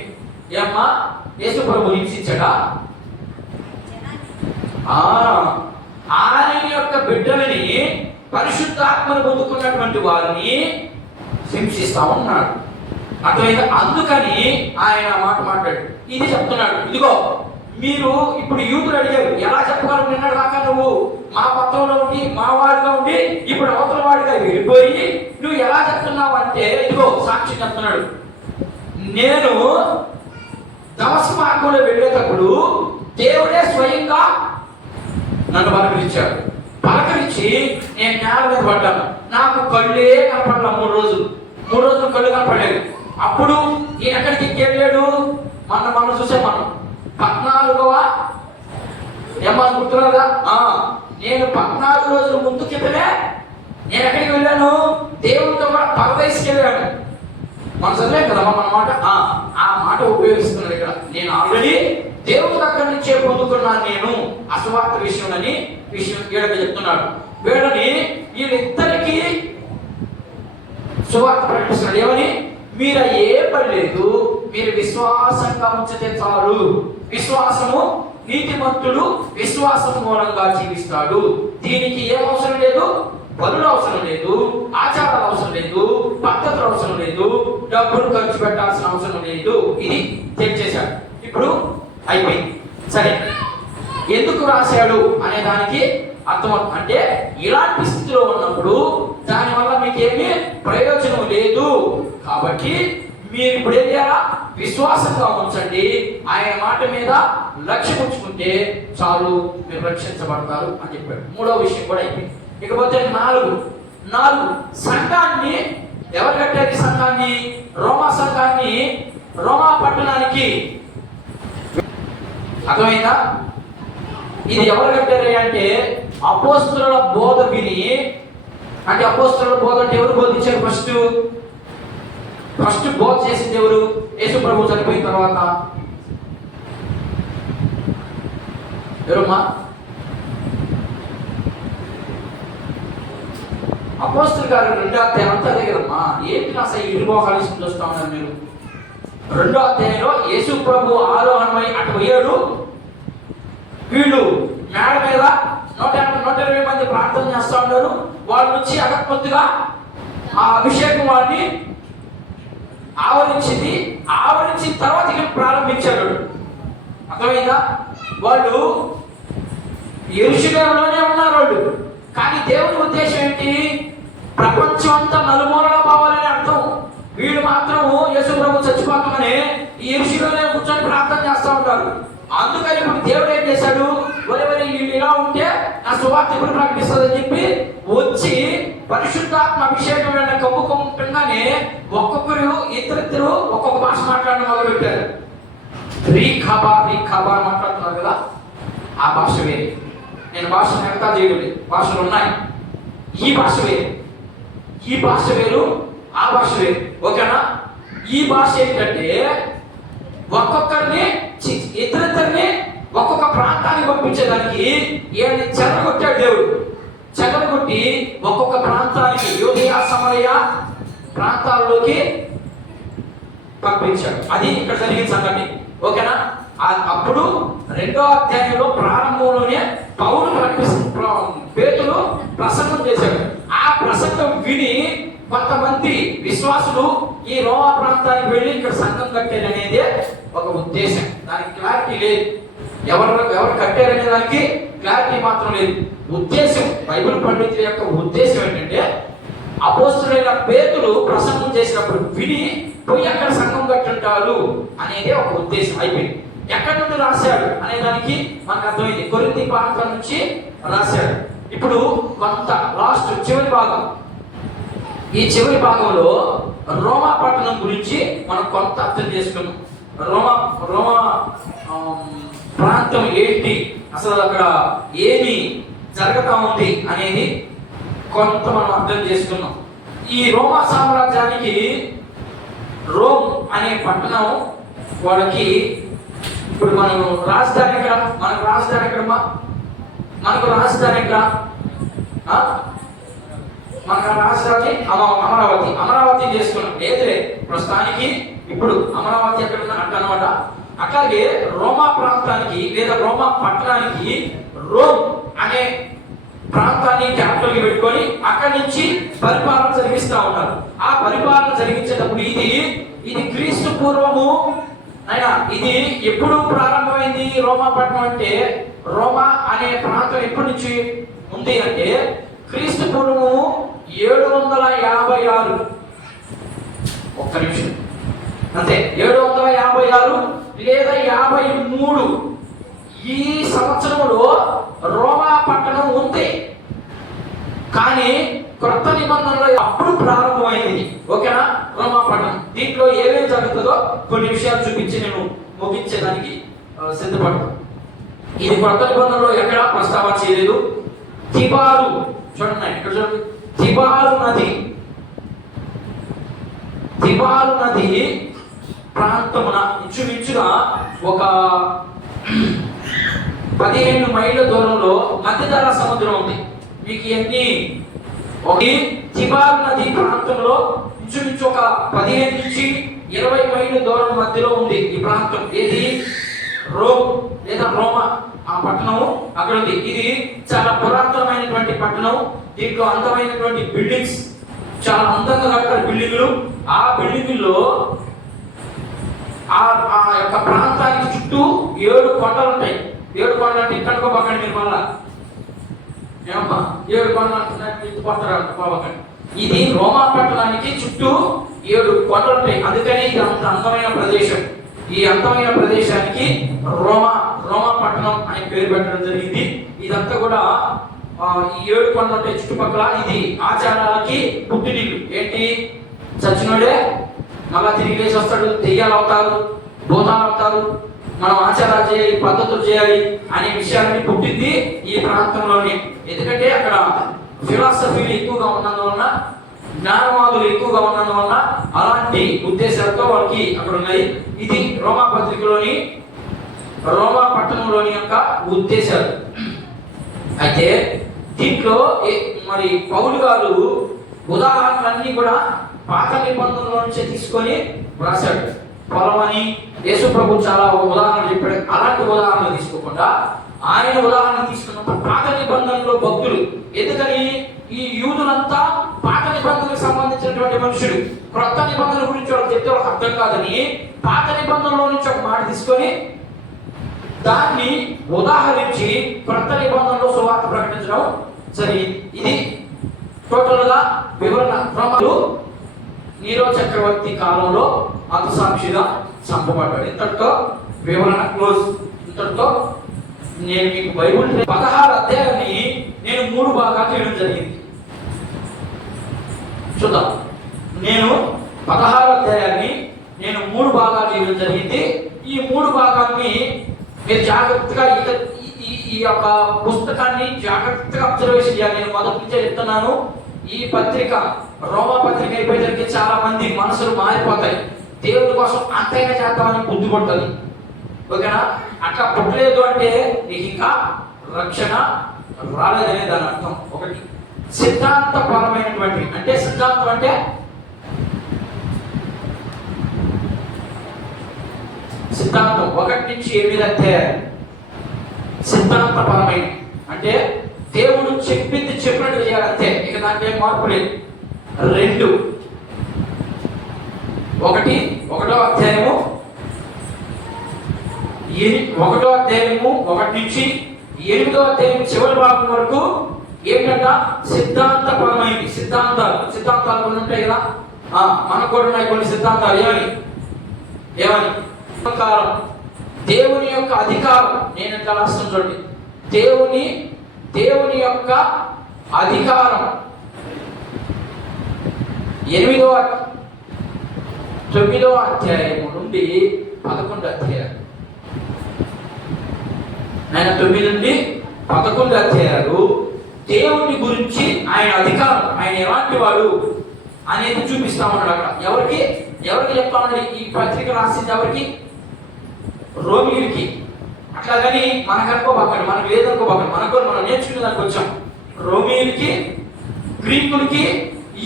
ఏమ్మా, యేసు ప్రభు హింసించడా? ఆయన యొక్క బిడ్డలని, పరిశుద్ధాత్మను పొందుకున్నటువంటి వారిని హింసిస్తా ఉన్నాడు. అర్థమైందా? అందుకని ఆయన మాట మాట్లాడు. ఇది చెప్తున్నాడు. ఇదిగో, మీరు ఇప్పుడు యూతులు అడిగారు, ఎలా చెప్పగలరు? నిన్నటి దాకా నువ్వు మా పత్రంలో ఉండి, మా వాడిగా ఉండి, ఇప్పుడు అవతల వాడిగా వెళ్ళిపోయి నువ్వు ఎలా చెప్తున్నావు అంటే, ఇదిగో సాక్షి చెప్తున్నాడు. నేను దమస్కు మార్గంలో వెళ్ళేటప్పుడు దేవుడే స్వయంగా నన్ను పలకరించాడు. పలకరించి నేను నేల మీద పడ్డాను. నాకు కళ్ళే కనపడలా 3 రోజులు కళ్ళు కనపడలేదు. అప్పుడు ఈయన ఎక్కడికి వెళ్ళాడు? మనం చూసే మనం 14వ ఏమన్నా గుర్తురాదా? నేను 14 రోజుల ముందు క్రితమే నేను ఎక్కడికి వెళ్ళాను? దేవుడితో కూడా పరదేశికి వెళ్ళాను. మనం చదివాం కదా మన మాట. ఆ మాట ఉపయోగిస్తున్నాడు ఇక్కడ. నేను ఆల్రెడీ దేవుడి దగ్గర నుంచే పొందుకున్నాను నేను అసువార్త విషయం వీళ్ళకి చెప్తున్నాడు. వీళ్ళిద్దరికి సువార్త ప్రకటిస్తున్నాడు. ఏమని? మీరు ఏ పని లేదు, మీరు విశ్వాసంగా ఉంచితే చాలు. విశ్వాసము నీతిమంతుడు విశ్వాసం మూలంగా జీవిస్తాడు. దీనికి ఏం అవసరం లేదు? బలులు అవసరం లేదు, ఆచారాలు అవసరం లేదు, పద్ధతులు అవసరం లేదు, డబ్బులు ఖర్చు పెట్టాల్సిన అవసరం లేదు. ఇది తెచ్చేశాడు. ఇప్పుడు అయిపోయింది. సరే, ఎందుకు రాశాడు అనే దానికి అర్థం. అంటే ఇలాంటి స్థితిలో ఉన్నప్పుడు దానివల్ల మీకు ఏమీ ప్రయోజనం లేదు. కాబట్టి మీరు ఇప్పుడు ఏం చేయాలా? విశ్వాసంగా ఉంచండి. ఆయన మాట మీద లక్ష్యం ఉంచుకుంటే చాలు, మీరు రక్షించబడతారు అని చెప్పాడు. 3వ విషయం కూడా అయిపోయింది. ఇకపోతే 4 సంఘాన్ని ఎవరు కట్టారు? ఈ సంఘాన్ని, రోమా సంఘాన్ని, రోమా పట్టణానికి. అర్థమైందా? ఇది ఎవరు కట్టారు అంటే అపోస్తలుల బోధ విని. అంటే అపోస్తలుల బోధ అంటే ఎవరు బోధించారు? ఫస్ట్ బోధ చేసింది ఎవరు? యేసు ప్రభు చనిపోయిన తర్వాత. ఎవరమ్మా? అపోస్తలు గారు 2వ అధ్యాయం అంతా అదే కదమ్మా. ఏంటి అసలు ఇరుమోహాలు చూస్తా ఉన్నారు మీరు? 2వ అధ్యాయంలో యేసు ప్రభు ఆరోహణమై అటు పోయాడు. వీళ్ళు మేడ మీద 120 మంది ప్రార్థన చేస్తూ ఉన్నారు. వాళ్ళ నుంచి అకస్మాత్తుగా ఆ అభిషేకం వాడిని ఆవరించింది. ఆవరించిన తర్వాత ఇక్కడ ప్రారంభించాడు. అర్థమైందా? వాళ్ళు యెరూషలేములోనే ఉన్నారు వాళ్ళు. కానీ దేవుని ఉద్దేశం ఏంటి? ప్రపంచం అంతా నలుమూలలా పోవాలని అర్థం. వీళ్ళు మాత్రము యేసు ప్రభు చచ్చిపోతామని ఈ యెరూషలేములో కూర్చొని ప్రార్థన చేస్తూ ఉంటారు. అందుకని ఇప్పుడు దేవుడు ఏం చేశాడు? వీళ్ళు ఇలా ఉంటే నా సువార్త ఎప్పుడు ప్రకటిస్తుందని చెప్పి వచ్చి పరిశుద్ధాత్మ అభిషేకం కమ్ముకుంటుండగానే ఇద్దరు ఒక్కొక్క భాష మాట్లాడడం మొదలు పెట్టారు. రీఖాబా మాట్లాడుతున్నారు కదా, ఆ భాష వేరే. నేను భాషను ఎగతా చేయలేదు, భాషలు ఉన్నాయి. ఈ భాష వేరు, ఆ భాష వేరు. ఓకేనా? ఈ భాష ఏంటంటే ఒక్కొక్కరిని ఇద్దరిద్దరిని ఒక్కొక్క ప్రాంతానికి పంపించేదానికి ఏడు చెదరగొట్టాడు దేవుడు. చెదరగొట్టి ఒక్కొక్క ప్రాంతానికి యోధియా సమరయ ప్రాంతాల్లోకి పంపించాడు. అది ఇక్కడ జరిగిన సంగతి. ఓకేనా? అప్పుడు 2వ అధ్యాయంలో ప్రారంభంలోనే పేతురు ప్రసంగం చేశాడు. ఆ ప్రసంగం విని కొంతమంది విశ్వాసులు ఈ రోమా ప్రాంతానికి వెళ్ళి ఇక్కడ సంఘం కట్టారనేదే ఒక ఉద్దేశం. దానికి క్లారిటీ లేదు. ఎవరు కట్టారనే దానికి క్లారిటీ మాత్రం లేదు. ఉద్దేశం, బైబిల్ పండితుల యొక్క ఉద్దేశం ఏంటంటే అపోస్తలుడైన పేతురు ప్రసంగం చేసినప్పుడు విని పోయి అక్కడ సంఘం కట్టుంటారు అనేదే ఒక ఉద్దేశం. అయిపోయింది. ఎక్కడి నుండి రాశాడు అనే దానికి మనకు అర్థమైంది. కొరింథీ ప్రాంతం నుంచి రాశాడు. ఇప్పుడు కొంత లాస్ట్ చివరి భాగం. ఈ చివరి భాగంలో రోమా పట్టణం గురించి మనం కొంత అర్థం చేసుకున్నాం. రోమా ప్రాంతం ఏంటి, అసలు అక్కడ ఏమి జరుగుతా ఉంది అనేది కొంత మనం అర్థం చేసుకున్నాం. ఈ రోమా సామ్రాజ్యానికి రోమ్ అనే పట్టణం వాళ్ళకి ఇప్పుడు మనం రాజధాని ఎక్కడ? మనకు రాజధాని ఎక్కడమ్మా? మనకు రాజధాని ఎక్కడ? మనకు రాజధాని అమరావతి చేసుకున్నాం. లేదులే ప్రస్తుతానికి ఇప్పుడు అమరావతి ఎక్కడ అన్నమాట. అట్లాగే రోమా ప్రాంతానికి లేదా రోమా పట్టణానికి రోమ్ అనే ప్రాంతాన్ని క్యాపిటల్గా పెట్టుకొని అక్కడి నుంచి పరిపాలన జరిగిస్తూ ఉన్నారు. ఆ పరిపాలన జరిగించేటప్పుడు ఇది క్రీస్తు పూర్వము అయినా ఇది ఎప్పుడు ప్రారంభమైంది? రోమా పట్టణం అంటే రోమా అనే ప్రాంతం ఎప్పటి నుంచి ఉంది అంటే క్రీస్తు పూర్వము 756. ఒక్క నిమిషం అంతే. 756 లేదా 53 ఈ సంవత్సరంలో రోమా పట్టణం ఉంది. కానీ క్రొత్త నిబంధనలో అప్పుడు ప్రారంభమైంది. ఓకేనా? రోమా పట్టణం. దీంట్లో ఏమేమి జరుగుతుందో కొన్ని విషయాలు చూపించి నేను ముగించేదానికి సిద్ధపడతాను. ఇది క్రొత్త నిబంధనలో ఎక్కడా ప్రస్తావన చేయలేదు. తిబారు చూడండి, ఇక్కడ చూడండి, తిబారు నది ప్రాంతమున ఇంచుమించుగా ఒక 15 మైళ్ళ దూరంలో మధ్యధరా సముద్రం ఉంది. మీకు ఎన్ని తిబారు నది ప్రాంతంలో ఇంచుమించు ఒక 15 నుంచి 20 మైళ్ళ దూరం మధ్యలో ఉంది ఈ ప్రాంతం. ఏది? రోమ్ లేదా రోమా ఆ పట్టణం అక్కడ ఉంది. ఇది చాలా పురాతనమైనటువంటి పట్టణం. దీంట్లో అందమైనటువంటి బిల్డింగ్స్, చాలా అందంగా కట్టారు బిల్డింగులు. ఆ బిల్డింగుల్లో ఆ యొక్క ప్రాంతానికి చుట్టూ 7 కొండలు ఉంటాయి. 7 కొండలు అంటే ఇక్కడికో పక్కండి మీరు మళ్ళా ఏమమ్మా 7 కొండలు. ఇది రోమా పట్టణానికి చుట్టూ 7 కొండలు ఉంటాయి. అందుకని ఇది అంత అందమైన ప్రదేశం. ఈ అందమైన ప్రదేశానికి రోమా పట్టణం అని పేరు పెట్టడం జరిగింది. ఇదంతా కూడా ఈ 7 కొండలు ఉంటాయి చుట్టుపక్కల. ఇది ఆచారాలకి పుట్టినిల్లు. ఏంటి? చచ్చినోడే మళ్ళా తిరిగి లేచి వస్తాడు, దెయ్యాలు అవుతారు, భూతాలు అవుతారు, మనం ఆచారాలు చేయాలి, పద్ధతులు చేయాలి అనే విషయాన్ని పుట్టింది ఈ ప్రాంతంలోనే. ఎందుకంటే అక్కడ ఫిలాసఫీలు ఎక్కువగా ఉన్నందువలన, జ్ఞానవాదులు ఎక్కువగా ఉన్నందువలన అలాంటి ఉద్దేశాలతో వాళ్ళకి అక్కడ ఉన్నాయి. ఇది రోమా పట్టణంలోని యొక్క ఉద్దేశాలు. అయితే దీంట్లో మరి పౌలు గారు ఉదాహరణలన్నీ కూడా పాత నిబంధనల నుంచే తీసుకొని రాశాడు. పొలమని యేసు ప్రభు చాలా ఉదాహరణలు చెప్పాడు. అలాంటి ఉదాహరణలు తీసుకోకుండా ఆయన ఉదాహరణ తీసుకున్నప్పుడు పాత నిబంధనలో భక్తులు, ఎందుకని ఈ యూదులంతా పాత నిబంధనలకు సంబంధించినటువంటి మనుషులు, క్రొత్త నిబంధనల గురించి వాళ్ళకి చెప్తే వాళ్ళకి అర్థం కాదని పాత నిబంధనలో నుంచి ఒక మాట తీసుకొని దాన్ని ఉదాహరించి క్రొత్త నిబంధనలో సువార్త ప్రకటించడం జరిగింది. ఇది టోటల్ గా వివరణ. నీరో చక్రవర్తి కాలంలో హతసాక్షిగా చంపబడ్డాడు. ఇంతటితో వివరణ క్లోజ్. ఇంతటితో నేను మీకు బైబిల్ 16 అధ్యాయాన్ని నేను 3 భాగాలు చేయడం జరిగింది. చూద్దాం. నేను 16 అధ్యాయాన్ని నేను 3 భాగాలు చేయడం జరిగింది. ఈ 3 భాగాన్ని మీరు జాగ్రత్తగా ఈ యొక్క పుస్తకాన్ని జాగ్రత్తగా అబ్జర్వేషన్ చేయాలి. నేను మొదటి నుంచే చెప్తున్నాను. ఈ పత్రిక రోమా పత్రిక అయిపోయేసరికి చాలా మంది మనసులు మారిపోతాయి. దేవుడి కోసం అంతైనా చేద్దామని బుద్ధి పడుతుంది. ఓకేనా? అట్లా పుట్టలేదు అంటే నీకు ఇంకా రక్షణ రాలేదనే దాని అర్థం. ఒకటి సిద్ధాంతపరమైనటువంటి, అంటే సిద్ధాంతం అంటే సిద్ధాంతం 1 నుంచి 8 అధ్యాయాలు సిద్ధాంతపరమైన, అంటే దేవుడు చెప్పింది చెప్పినట్టు చేయాలంతే, ఇక దాంట్లో ఏం మార్పు లేదు. 2 ఒకటో అధ్యాయము 1 నుంచి 8వ అధ్యాయం చివరి భాగం వరకు ఏంటంట? సిద్ధాంతపరమైనవి. సిద్ధాంతాలు కొన్ని ఉంటాయి కదా, మనకు కూడా ఉన్నాయి కొన్ని సిద్ధాంతాలు. ఏమని? అధికారం, దేవుని యొక్క అధికారం. నేను ఎట్లా రాస్తాను చూడండి. దేవుని యొక్క అధికారం 9వ అధ్యాయము నుండి 11 అధ్యాయాలు. 9 నుండి 11 అధ్యాయాలు దేవుని గురించి, ఆయన అధికారం, ఆయన ఎలాంటి వాడు అనేది చూపిస్తా ఉన్నాడు. అక్కడ ఎవరికి చెప్తా ఉన్నాడు? ఈ పత్రిక రాసింది ఎవరికి? రోమిలికి. అట్లాగని మనకు అనుకోబాకండి, మనకు లేదనుకోబాకండి, మనం నేర్చుకునే దానికి వచ్చాం. రోమిలికి, గ్రీకులకి,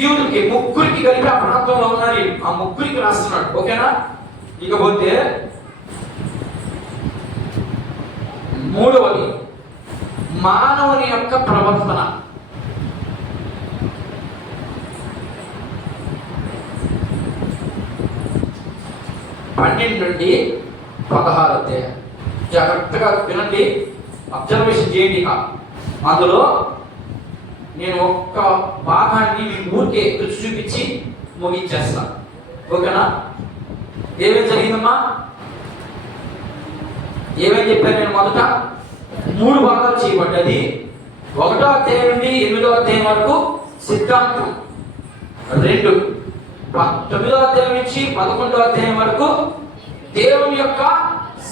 యూదులకి, ముగ్గురికి కలిపి ఆ ప్రాంతంలో ఉన్నారు. ఆ ముగ్గురికి రాస్తున్నాడు. ఓకేనా? ఇకపోతే 3వది మానవుని యొక్క ప్రవర్తన. నుండి 16 అధ్యాయం జాగ్రత్తగా వినండి, అబ్జర్వేషన్ చేయండి. అందులో నేను ఒక్క భాగాన్ని మీ ఊరికే రుచి చూపించి ముగించేస్తాను. ఓకేనా? ఏమేమి జరిగిందమ్మా? ఏమని చెప్పాను నేను మొదట? 3 భాగాలు చేయబడ్డది. 1వ అధ్యాయం నుండి 8వ అధ్యాయం వరకు సిద్ధాంతం, 2 9వ అధ్యాయం నుంచి 11వ అధ్యాయం వరకు దేవుని యొక్క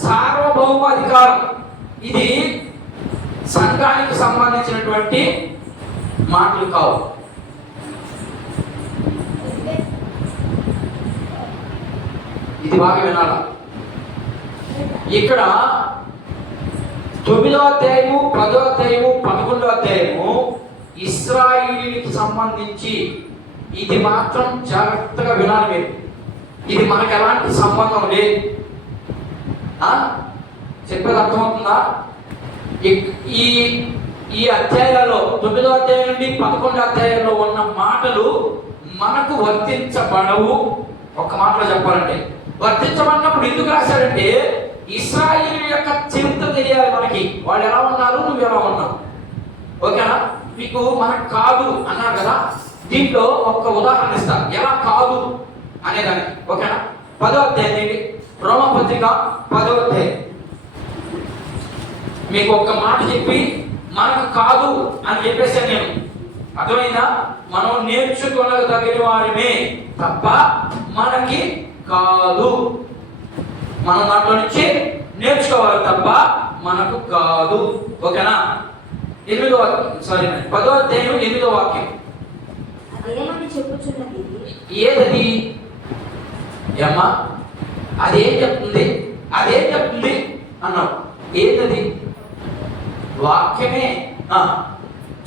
సార్వభౌమ అధికారం. ఇది సంఘానికి సంబంధించినటువంటి మాటలు కావు. ఇది బాగా వినాల. ఇక్కడ 9వ అధ్యాయము, 10వ అధ్యాయము, 11వ అధ్యాయము ఇశ్రాయేలీయులకు సంబంధించి. ఇది మాత్రం జాగ్రత్తగా వినాలి మీరు. ఇది మనకు ఎలాంటి సంబంధం లేదు. చెప్పేది అర్థమవుతుందా? ఈ అధ్యాయాలలో 9వ అధ్యాయం నుండి 11వ అధ్యాయంలో ఉన్న మాటలు మనకు వర్తించబడవు. ఒక మాటలో చెప్పాలంటే వర్తించబడినప్పుడు ఎందుకు రాశాడంటే ఇశ్రాయేలు యొక్క చరిత్ర తెలియాలి మనకి. వాళ్ళు ఎలా ఉన్నారు, నువ్వు ఎలా ఉన్నావు. ఓకేనా? మీకు మనకు కాదు అన్నారు కదా, దీంట్లో ఒక ఉదాహరణ ఇస్తా ఎలా కాదు అనేదానికి. ఓకేనా? 10వ అధ్యాయం రోమపత్రిక 10వ అధ్యాయం. మీకు ఒక మాట చెప్పి మనకు కాదు అని చెప్పేసాను నేను. అర్థమైందా? మనం నేర్చుకోగలిగిన వారిమే తప్ప మనకి కాదు. మనం దాంట్లో నుంచి నేర్చుకోవాలి తప్ప మనకు కాదు. ఓకేనా? 10వ అధ్యాయం 8వ వాక్యం. అదేమని చెప్పుచున్నది? ఏదది ఏమ్మా? అదేం చెప్తుంది? అదేం చెప్తుంది అన్నావు. ఏదది? వాక్యమే.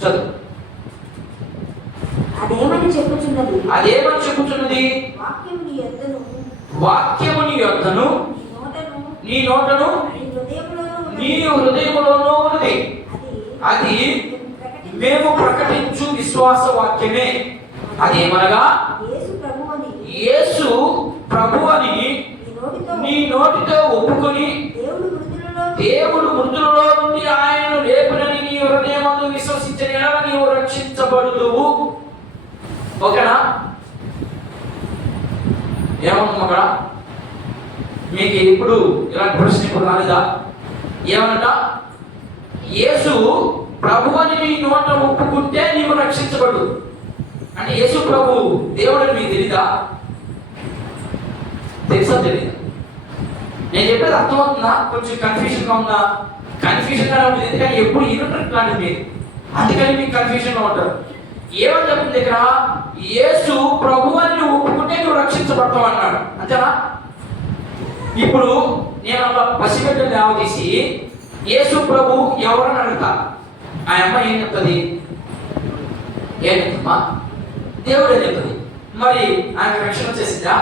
చదువు. అదేమని చెప్పుచున్నది? అదేమని చెప్పుచున్నది? వాక్యముని యొద్దను నీ నోటను నీ హృదయములోనూ ఉన్నది. అది మేము ప్రకటించు విశ్వాస వాక్యమే. అదేమనగా యేసు ప్రభు అని నీ నోటితో ఒప్పుకొని దేవుడు మృతులలో నుండి ఆయనను లేపునని నీ హృదయమందు విశ్వసించిన యెడల నీవు రక్షించబడుదువు. ఓకేనా? ఏమన్నా అక్కడ మీకు ఇప్పుడు ఇలాంటి ప్రశ్న ఇప్పుడు రాలేదా? ఏమన్నట? యేసు ప్రభు అని నీ నోట ఒప్పుకుంటే నీవు రక్షించబడు. అంటే యేసు ప్రభు దేవుడని మీకు తెలీదా? తెలుసా తెలీదా? నేను చెప్పేది అర్థమవుతుందా? కొంచెం కన్ఫ్యూజన్ గా ఉందా? కన్ఫ్యూజన్ గా ఉంటుంది. ఎందుకంటే ఎప్పుడు ఇన్నట్టు లాంటిది మీరు, అందుకని మీకు కన్ఫ్యూజన్ గా ఉంటారు. ఏమని చెప్తుంది ఇక్కడ? యేసు ప్రభు అని నువ్వు ఒప్పుకుంటే నువ్వు రక్షించబడతావు అన్నాడు. అంతేనా? ఇప్పుడు నేను అలా పసిబిడ్డలు లేవదీసి యేసు ప్రభు ఎవరని అడుగుతా, ఆ అమ్మ ఏం చెప్తుంది? ఏం చెప్తుందమ్మా? దేవుడు ఏం చెప్తుంది? మరి ఆయన రక్షణ చేసిందా?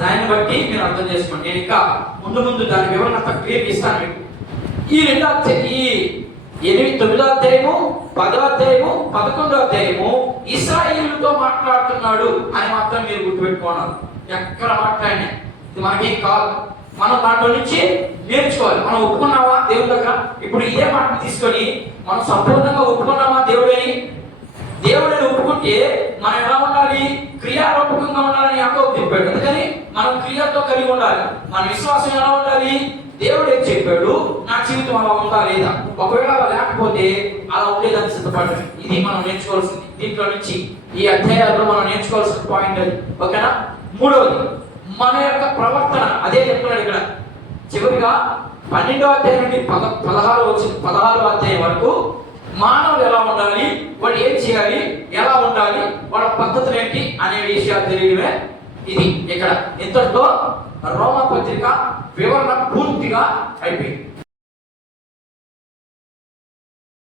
దాన్ని బట్టి మీరు అర్థం చేసుకోండి. నేను ఇంకా ముందు దాని వివరణ క్లియర్ ఇస్తాను మీకు. ఈ 9వ అధ్యాయము, 10వ అధ్యాయము, 11వ అధ్యాయము ఇశ్రాయేలుతో మాట్లాడుతున్నాడు అని మాత్రం మీరు గుర్తుపెట్టుకోవాలి. ఎక్కడ మాట్లాడినా ఇది మనకేం కాదు. మనం దాంట్లో నుంచి నేర్చుకోవాలి. మనం ఒప్పుకున్నావా దేవుడి దగ్గర? ఇప్పుడు ఇదే మాటను తీసుకొని మనం సంపూర్ణంగా ఒప్పుకున్నామా దేవుడని? దేవుడిని ఒప్పుకుంటే మనం ఎలా ఉండాలి? క్రియారూపకంగా ఉండాలని యాకోబు చెప్పాడు. అందుకని మనం క్రియతో కలిగి ఉండాలి. మన విశ్వాసం ఎలా ఉండాలి? దేవుడు ఏం చెప్పాడు, నా జీవితం అలా ఉందా లేదా? ఒకవేళ అలా లేకపోతే అలా ఉండేదని సిద్ధపడ్డాడు. ఇది మనం నేర్చుకోవాల్సింది. దీంట్లో నుంచి ఈ అధ్యాయాల్లో మనం నేర్చుకోవాల్సిన పాయింట్ అది. ఓకేనా? 3వది మన యొక్క ప్రవర్తన. అదే చెప్తున్నాడు ఇక్కడ. చివరిగా 12వ అధ్యాయం నుండి 16వ అధ్యాయం వరకు మానవులు ఎలా ఉండాలి, వాళ్ళు ఏం చేయాలి, ఎలా ఉండాలి, వాళ్ళ పద్ధతులు ఏంటి అనే విషయాలు తెలియడమే ఇది. ఇక్కడ ఇంతటితో రోమా పత్రిక వివరణ పూర్తిగా అయిపోయింది.